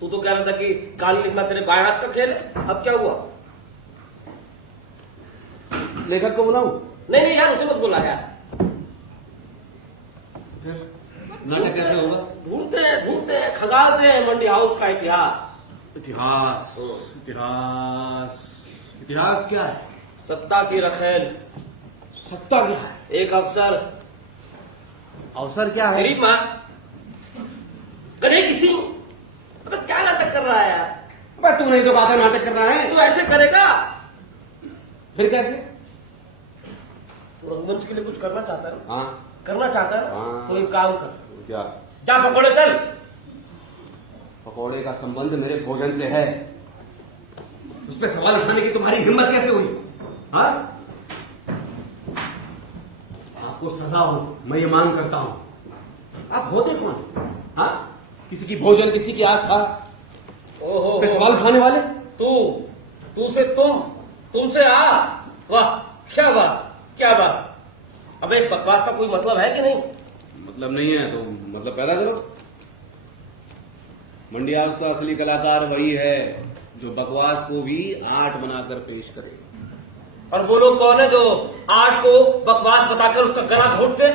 तू तो कह रहा था कि कहानी लिखना तेरे बाएं हाथ का खेल है, अब क्या हुआ? लेखक को बुलाऊं? नहीं यार, उसे मत बुला यार। फिर नाटक कैसे होगा? ढूंढते हैं, खगालते हैं मंडी हाउस का इतिहास। इतिहास, इतिहास, इतिहास क्या है? सत्ता की रखेल, सत्ता क्या है? एक अफसर, अवसर क्या है? मेरी मां करे किसी। अबे क्या नाटक कर रहा है यार? अबे तू नहीं तो कहा था नाटक करना है। तू ऐसे करेगा? फिर कैसे? तू रंगमंच के लिए कुछ करना चाहता है? हाँ। करना चाहता है? हाँ। तो एक काम कर, क्या? जा पकौड़े तल। पकौड़े का संबंध मेरे भोजन से है, उस पर सवाल उठाने की तुम्हारी हिम्मत कैसे हुई? हाँ? आपको सजा हो, मैं ये मांग करता हूं। आप होते कौन? हाँ? किसी की भोजन, किसी की आस्था ओहो, पे सवाल उठाने वाले? तू से तुम से आ। वाह, क्या बात, क्या बात। अबे इस बकवास का कोई मतलब है कि नहीं? मतलब नहीं है तो मतलब पैदा करो। मंडी हाउस का असली कलाकार वही है जो बकवास को भी आर्ट बनाकर पेश करे। और वो लोग कौन है जो आर्ट को बकवास बताकर उसका गला घोटते?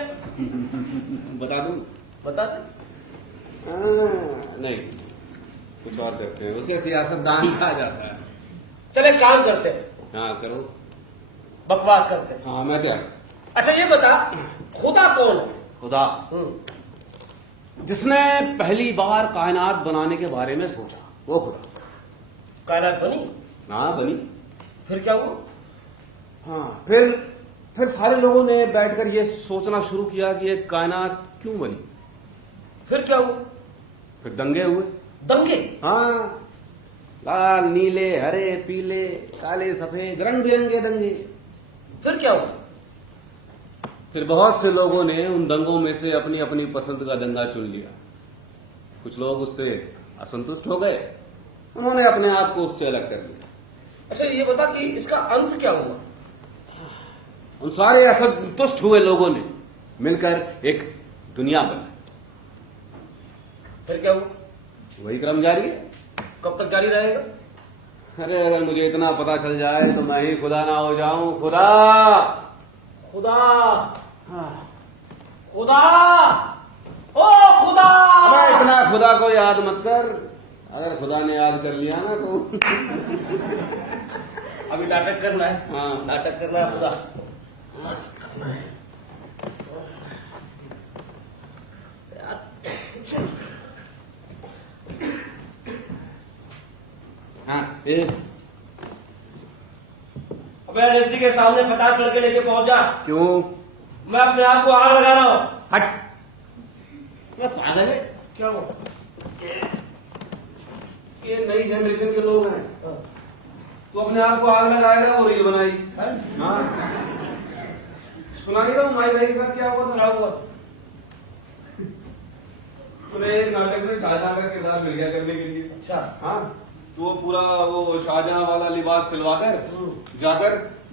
बता दूं? बताते? नहीं, कुछ और करते हैं, उसे सियासतदान कहा जाता है। चले काम करते हैं, हाँ करो, बकवास करते हैं। हाँ मैं क्या? अच्छा ये बता, खुदा कौन है? खुदा जिसने पहली बार कायनात बनाने के बारे में सोचा, वो खुदा। कायनात बनी? हाँ बनी। फिर क्या हुआ? हाँ फिर सारे लोगों ने बैठकर ये सोचना शुरू किया कि ये कायनात क्यों बनी। फिर क्या हुआ? फिर दंगे हुए। दंगे? हाँ, लाल नीले हरे पीले काले सफेद रंग बिरंगे दंगे। फिर क्या हुआ? फिर बहुत से लोगों ने उन दंगों में से अपनी अपनी पसंद का दंगा चुन लिया। कुछ लोग उससे असंतुष्ट हो गए, उन्होंने अपने आप को उससे अलग कर लिया। अच्छा ये बता कि इसका अंत क्या हुआ? उन सारे असंतुष्ट हुए लोगों ने मिलकर एक दुनिया बनाई। फिर क्या हुआ? वही क्रम जारी है। कब तक जारी रहेगा? अरे अगर मुझे इतना पता चल जाए तो मैं ही खुदा ना हो जाऊं। खुदा, खुदा, खुदा, ओ खुदा। अरे इतना खुदा को याद मत कर, अगर खुदा ने याद कर लिया ना तो अभी नाटक करना है। हाँ। नाटक करना है खुदा। हाँ अबे एनएसडी के सामने 50 लड़के लेके पहुंच जा। क्यों? मैं अपने आप को आग लगा रहा हूं। हट। मैं पागल है क्या हो? ये नई जनरेशन के लोग हैं। तो अपने आप को आग लगाएगा वो रील बनाई। हाँ सुना नहीं रहा हूँ माई भाई के साथ क्या हुआ था? क्या हुआ? उन्हें एक नाटक में शाहजहां का किरदार मिल गया करने के लिए। अच्छा। हाँ तो वो पूरा वो शाहजहां वाला लिबास सिलवाकर जाकर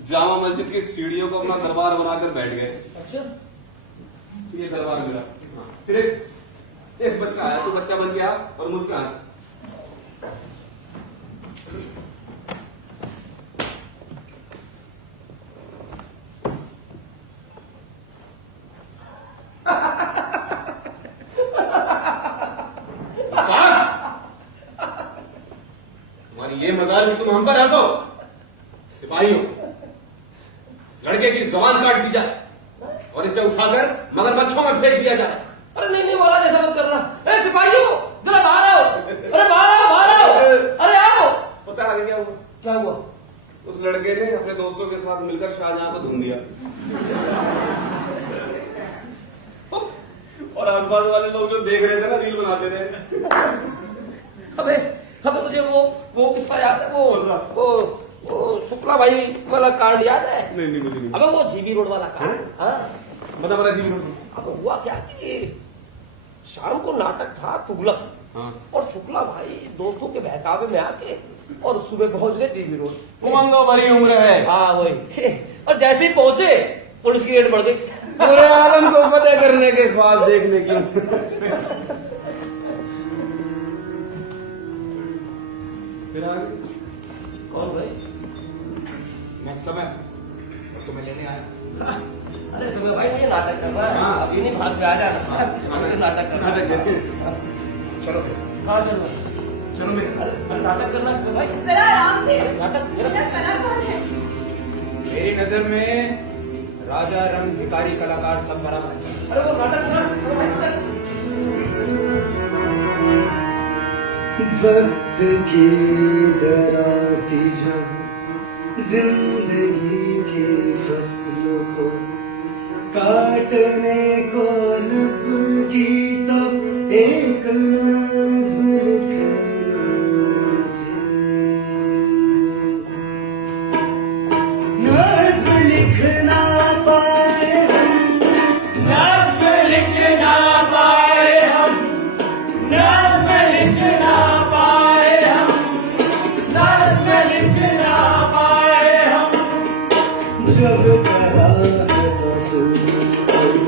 जामा मस्जिद की सीढ़ियों को अपना दरबार बनाकर बैठ गए। अच्छा। तो ये दरबार मिला। हाँ। फिर एक बच्चा आया तो बच्चा बन गया और मुझ पे हंस। तुम्हारी ये मजाल कि तुम हम पर हंसो। सिपाहियों लड़के की जबान काट दी जाए और इसे उठाकर मगरमच्छों में फेंक दिया जाए। अरे नहीं नहीं महाराज ऐसा मत करना। अरे सिपाहियों जरा बाहर आओ। अरे बाहर आओ। अरे आओ। पता है आगे क्या हुआ? क्या हुआ? उस लड़के ने अपने दोस्तों के साथ मिलकर शाहजहां को धूम दिया और आसपास वाले लोग जो देख रहे थे ना रील बनाते थे। अबे अबे तुझे वो किस्सा याद है? वो शुक्ला भाई वाला कांड याद है? नहीं मुझे नहीं। अबे वो जीबी रोड वाला कांड। हाँ बता जी। अब हुआ क्या कि शाम को नाटक था तुगलक। हाँ। और शुक्ला भाई दोस्तों के बहकावे में आके और सुबह पहुंच गए जीबी रोड। उमंगों भरी उम्र है। हाँ वही। और जैसे ही पहुंचे पुलिस की रेड बढ़ गई। पूरे आलम को फतेह करने के ख्वाब देखने की। फिर आगे कौन भाई? मैं समय तुम्हें लेने आया। अरे तुम्हें भाई ये नाटक करना है। हाँ। अभी नहीं भाग पे आ जाना। नाटक करना है। चलो हाँ चलो चलो मेरे साथ। अरे नाटक करना है भाई। जरा आराम से। नाटक मेरा क्या कलाकार है? मेरी नजर में राजा रंग भिखारी कलाकार सब बराबर हैं। अरे वो नाटक करना। वक्त की दराती जब जिंदगी की फसलों को काटने को लपकी तो एक नज़्म लिख ना पाए नज़्म लिख ना पाए हम, नज़्म लिख ना पाए हम, नज़्म लिख ना पाए हम। जब करा है सूरज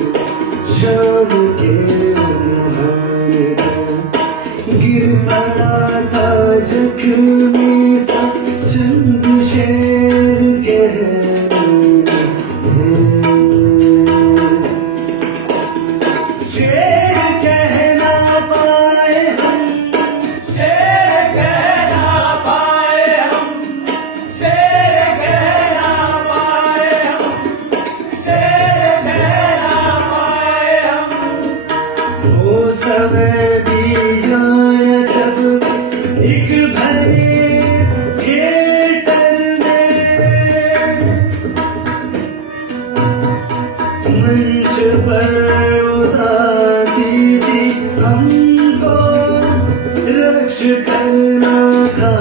शाम के मुहाने पर गिर पड़ा था जख्मी सा चंद शेर कहते शेर कहना पाए हम, शेर कहना पाए हम, शेर कहना पाए हम, शेर कहना पाए हम। वो समय भी आया जब एक भरे थिएटर में मंच पर उदासी थी हमको रक्ष करना था,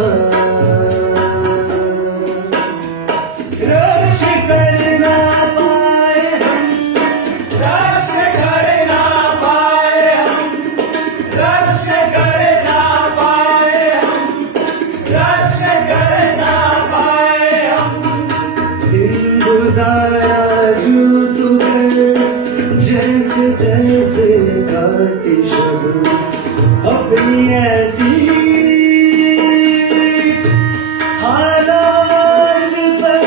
रक्ष करना पाए हम, रक्ष करना पाए हम, रक्ष करना पाए हम, रक्ष करना पाए हम। दिन गुजारा जो तू कर जैसे तैसे काटी शब अपनी ऐसी हालात पर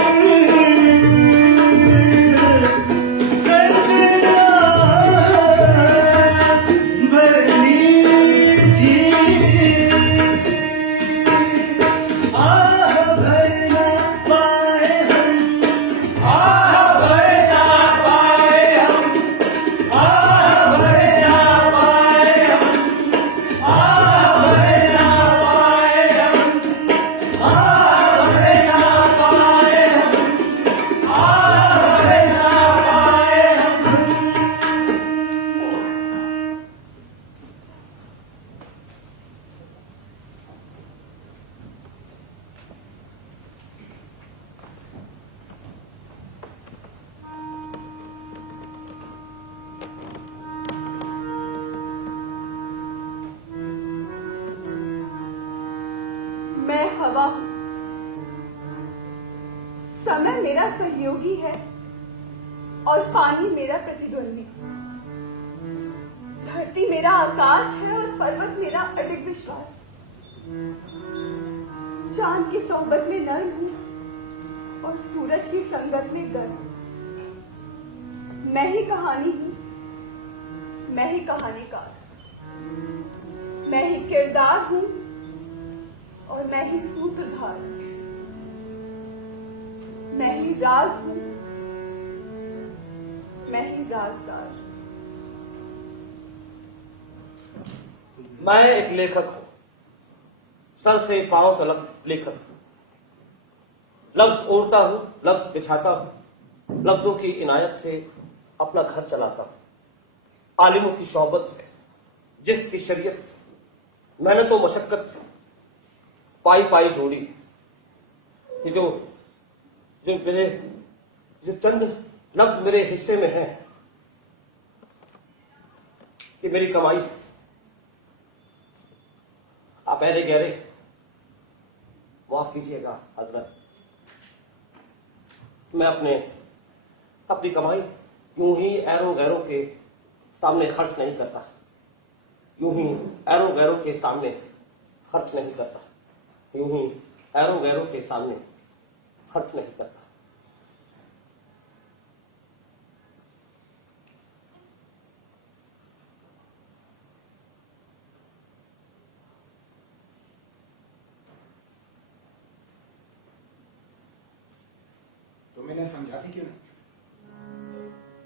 सरदरा भरनी थी, आह भरना पाए हम, आह भरना पाए हम, आह भरना पाए हम, हवा हूं। समय मेरा सहयोगी है और पानी मेरा प्रतिद्वंदी। धरती मेरा आकाश है और पर्वत मेरा अडिग विश्वास। चांद की सोहबत में नर्म हूं और सूरज की संगत में गर्म। मैं ही कहानी हूं, मैं ही कहानीकार। मैं ही किरदार हूं और मैं ही सूत्रधार। मैं ही राज हूं, मैं ही राजदार। मैं एक लेखक हूं, सर से पांव तक लेखक। लफ्ज ओढ़ता हूं, लफ्ज बिछाता हूं, लफ्जों की इनायत से अपना घर चलाता हूं। आलिमों की शौबत से, जिस्म की शरीयत से, मेहनत और मशक्कत से पाई पाई जोड़ी। ये जो मेरे जो चंद लफ्ज मेरे हिस्से में हैं, ये मेरी कमाई है। आप गहरे गहरे माफ कीजिएगा हजरत, मैं अपनी कमाई यूं ही ऐरों गैरों के सामने खर्च नहीं करता। यूं ही ऐरों गैरों के सामने खर्च नहीं करता। यूं ही ऐरों गैरों के सामने खर्च नहीं करता। तुम इन्हें समझाती क्यों नहीं?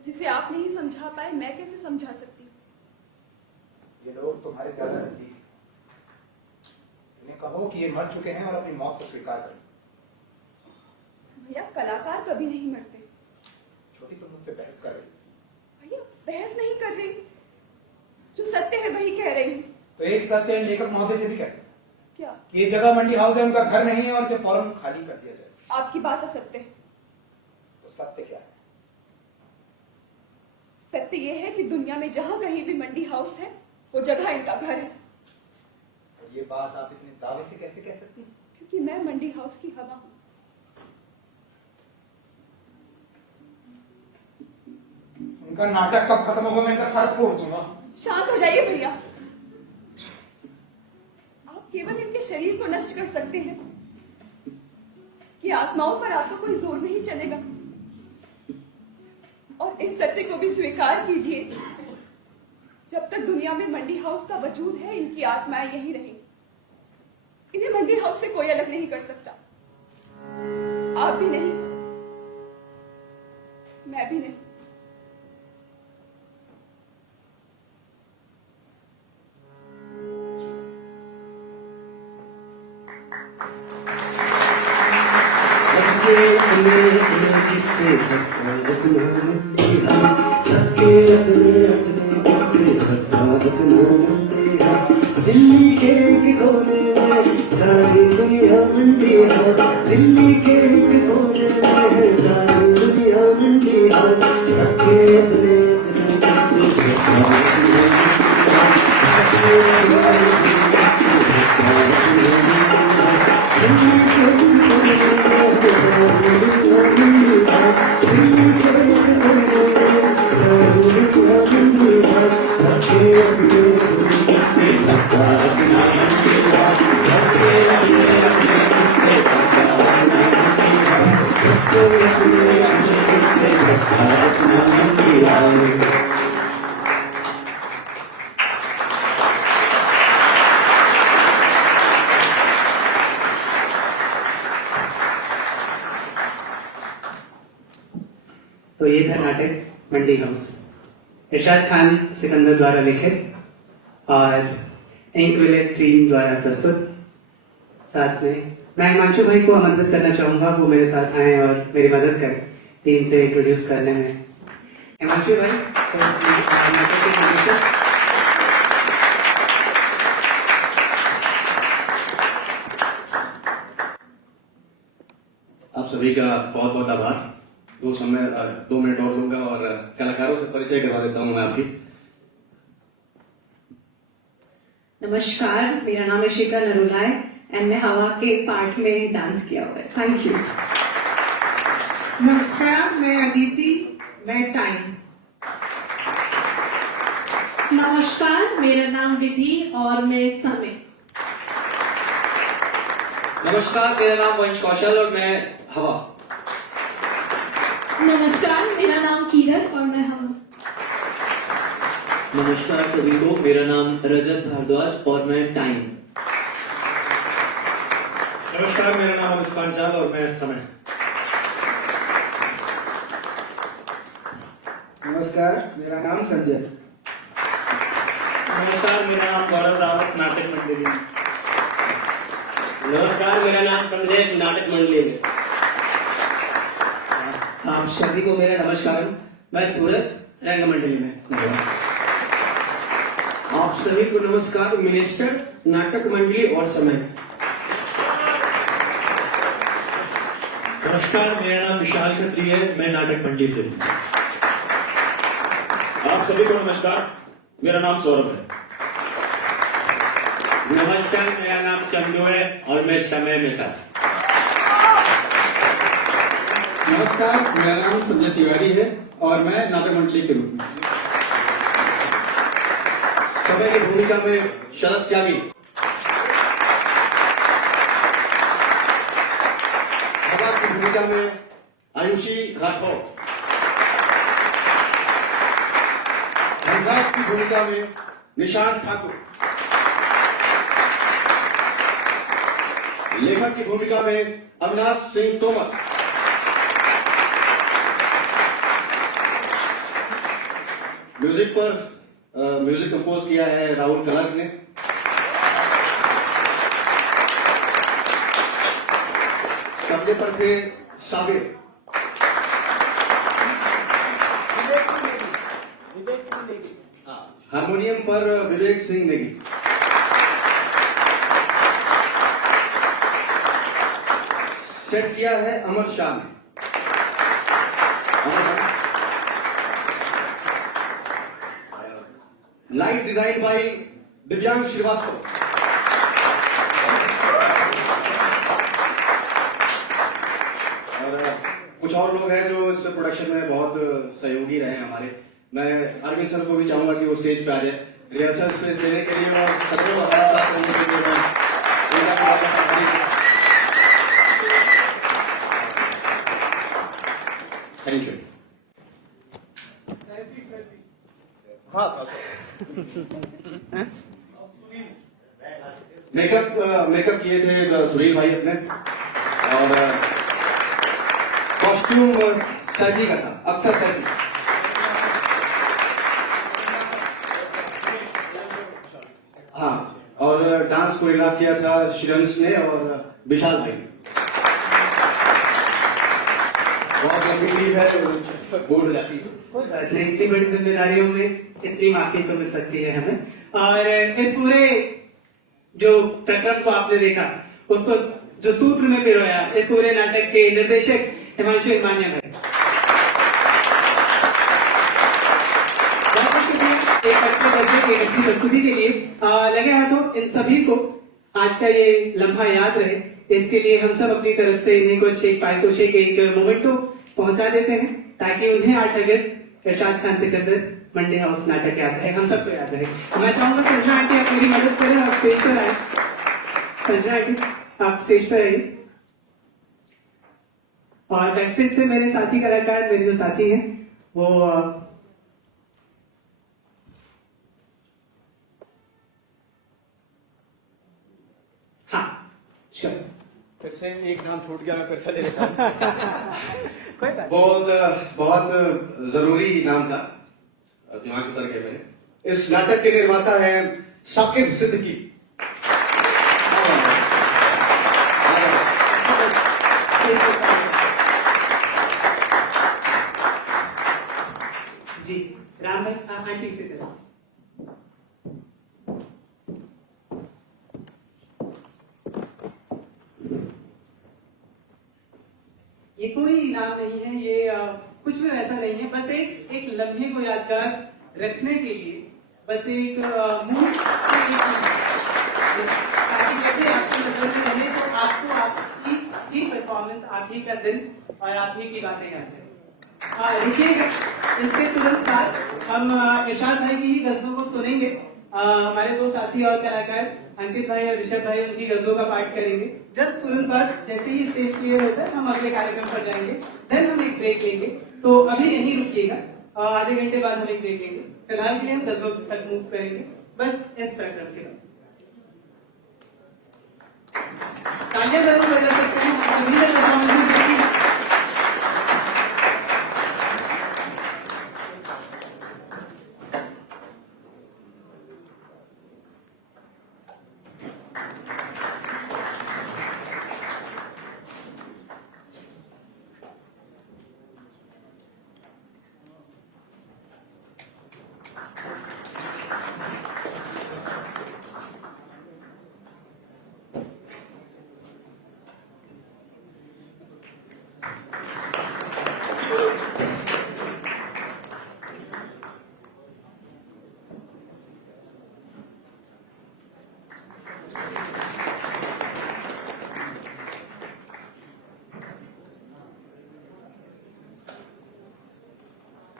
जिसे आप नहीं समझा पाए मैं कैसे समझा सकती? ये लोग तुम्हारे ज्यादा नजदीक हैं। इन्हें कहो कि ये मर चुके हैं और अपनी मौत को स्वीकार करें। भैया कलाकार कभी नहीं मरते। छोटी तुम मुझसे बहस कर रही हो। भैया बहस नहीं कर रही, जो सत्य है वही कह रही हूँ। तो एक सत्य लेखक महोदय से भी कहते हैं क्या? कि ये जगह मंडी हाउस है, उनका घर नहीं है और इसे फौरन खाली कर दिया जाए। आपकी बात असत्य है। तो सत्य क्या है? सत्य ये है कि दुनिया में जहां कहीं भी मंडी हाउस है वो जगह इनका घर है। और ये बात आप इतने दावे से कैसे कह सकती हैं? क्योंकि मैं मंडी हाउस की हवा हूं। उनका नाटक कब खत्म होगा मैं इनका सर फोड़ दूंगा। शांत हो जाइए भैया। आप केवल इनके शरीर को नष्ट कर सकते हैं कि आत्माओं पर आपका कोई जोर नहीं चलेगा। और इस सत्य को भी स्वीकार कीजिए, जब तक दुनिया में मंडी हाउस का वजूद है इनकी आत्माएं यही रहेंगी। इन्हें मंडी हाउस से कोई अलग नहीं कर सकता। आप भी नहीं, मैं भी नहीं। दिल्ली के एक कोने में सारी दुनिया मंडी हाउस। दिल्ली के एक कोने में सारी दुनिया मंडी हाउस। सबके अपने तो ये था नाटक मंडी हाउस, इरशाद खान सिकंदर द्वारा लिखित और इंक विलेज टीम द्वारा प्रस्तुत। साथ में मैं हिमांशु भाई को आमंत्रित करना चाहूंगा, वो मेरे साथ आए और मेरी मदद करें टीम से इंट्रोड्यूस करने में। हिमांशु भाई आप सभी का बहुत बहुत आभार। 2 मिनट और लूंगा और कलाकारों से परिचय करवा देता हूं मैं आपकी। नमस्कार, मेरा नाम है शिखा नरुलाय एंड मैं हवा के पार्ट में डांस किया हुआ है. Thank you. नमस्कार, मैं अदिति, मैं टाइम. नमस्कार, मेरा नाम विधि और मैं समय. नमस्कार, मेरा नाम वंश कौशल और मैं हवा. नमस्कार, मेरा नाम कीरत और मैं हवा. नमस्कार सभी को, मेरा नाम रजत भारद्वाज और मैं टाइम. नमस्कार, मेरा नाम मुस्कान चाल और मैं समय. नमस्कार, मेरा नाम संजय. नमस्कार, मेरा नाम गौरव रावत, नाटक मंडली. नमस्कार, मेरा नाम कमलेश, नाटक मंडली में. आप सभी को मेरा नमस्कार. मैं सूरज, रंग मंडली में. आप सभी को नमस्कार. मिनिस्टर, नाटक मंडली और समय. नमस्कार, मेरा नाम विशाल खत्री है, मैं नाटक मंडी से. आप सभी को नमस्कार, मेरा नाम सौरभ है. नमस्कार, मेरा नाम चंदू है और मैं समय में था. नमस्कार, मेरा नाम संजय तिवारी है और मैं नाटक मंडली के रूप में. समय की भूमिका में शरद त्यागी. हवा की भूमिका में आयुषी राठौर. की भूमिका में निशांत ठाकुर. लेखक की भूमिका में अविनाश सिंह तोमर. म्यूजिक पर म्यूजिक कंपोज किया है राहुल कलर्क ने. तबले पर थे साबिर. हारमोनियम पर विवेक सिंह नेगी. सेट किया है अमर शाह ने. लाइट डिजाइन बाय दिव्यांग श्रीवास्तव. और कुछ और लोग हैं जो इस प्रोडक्शन में बहुत सहयोगी रहे हमारे. मैं अरविंद सर को भी चाहूंगा कि वो स्टेज पे आ जाए. रिहर्सल स्पेस देने के लिए और सबको हमारे साथ रहने के लिए थैंक यू. मेकअप किए थे सुनील भाई अपने. और कॉस्ट्यूम सैफी का था, अक्सर सैफी. हाँ, और डांस कोरियोग्राफ किया था श्रीरंश ने और विशाल भाई. बहुत लंबी टीम है, बोल जाती है. कोई बात नहीं, इतनी बड़ी जिम्मेदारियों में इतनी माफी तो मिल सकती है हमें. और इस पूरे जो प्रक्रम को आपने देखा, उसको जो सूत्र में पिरोया, इस पूरे नाटक के निर्देशक हिमांशु हिमान्या भाई. एक अच्छे बच्चे की अच्छी प्रस्तुति के लिए लगे हाथों इन सभी को आज का ये लम्हा याद रहे, इसके लिए हम सब अपनी तरफ से इन्हें कुछ एक पारितोषिक एक मोमेंटो पहुंचा देते हैं ताकि उन्हें 8 अगस्त इरशाद खान सिकंदर मंडी हाउस नाटक याद रहे, हम सबको याद रहे. मैं चाहूंगा संजना आंटी आप मेरी मदद करें, आप स्टेज पर आए. संजना आंटी आप स्टेज पर आइए. और बैकस्टेज से मेरे साथी कलाकार, मेरे जो साथी हैं वो फिर से एक नाम छूट गया, मैं फिर से ले लेता हूँ. बहुत जरूरी नाम था दिमाग से उतर गया मैंने. इस नाटक के निर्माता हैं साकिब सिद्दीकी. जी राम भाई आप आंटी से करें. ये कोई इनाम नहीं है, ये कुछ भी ऐसा नहीं है, बस एक लम्हे को यादगार रखने के लिए बस एक मूड ताकि जब भी आपकी नजर में आप ही का दिन और आप ही की बातें करते हैं। रुकिएगा, इसके तुरंत बाद हम इरशाद भाई की ही गजलों को सुनेंगे। हमारे दो साथी और कलाकार अंकित भाई और ऋषभ भाई उनकी गजलों का पाठ करेंगे। जस्ट तुरंत बाद जैसे ही स्टेज क्लियर होता है हम अगले कार्यक्रम पर जाएंगे। देन हम एक ब्रेक लेंगे, तो अभी यहीं रुकिएगा, आधे घंटे बाद हम एक ब्रेक लेंगे। फिलहाल के लिए हम गजलों तक मूव करेंगे, बस इस कार्यक्रम के बाद। तालियां जरूर बजा सकते हैं सभी ने परफॉर्मेंस देखी।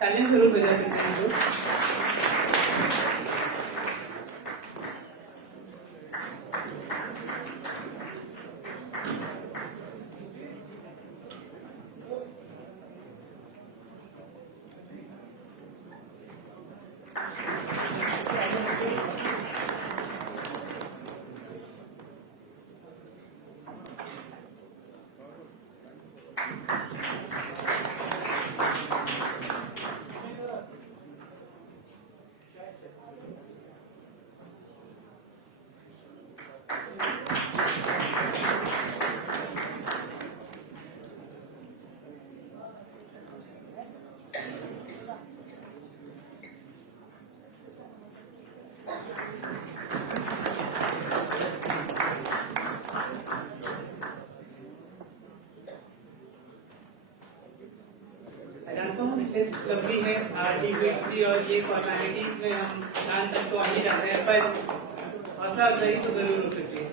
तालियां जरूर बजा सकते हैं लोग। लंबी है टिकट्स और ये फॉर्मेलिटीज में हम डांस तक तो आ ही जाते हैं, पर हौसला अफजाई तो जरूर हो सकती है।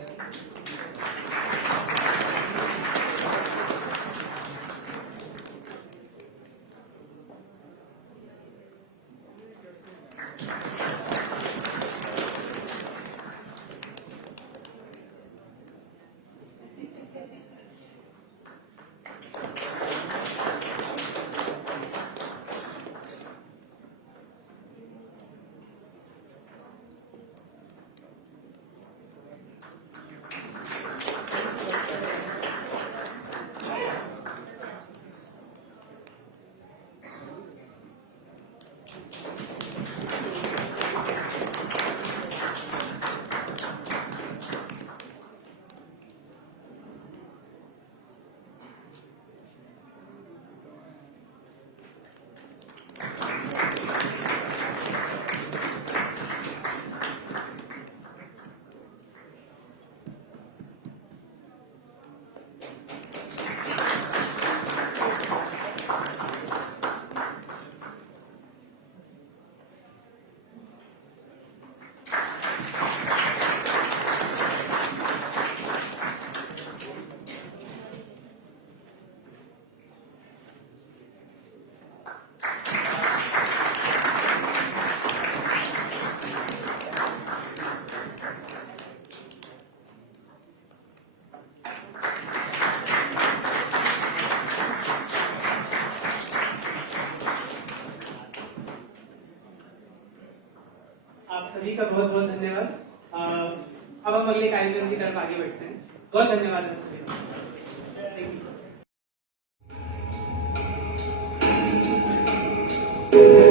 आप सभी का बहुत बहुत धन्यवाद। अब हम अगले कार्यक्रम की तरफ आगे बढ़ते हैं। बहुत धन्यवाद आप सभी का। Thank you.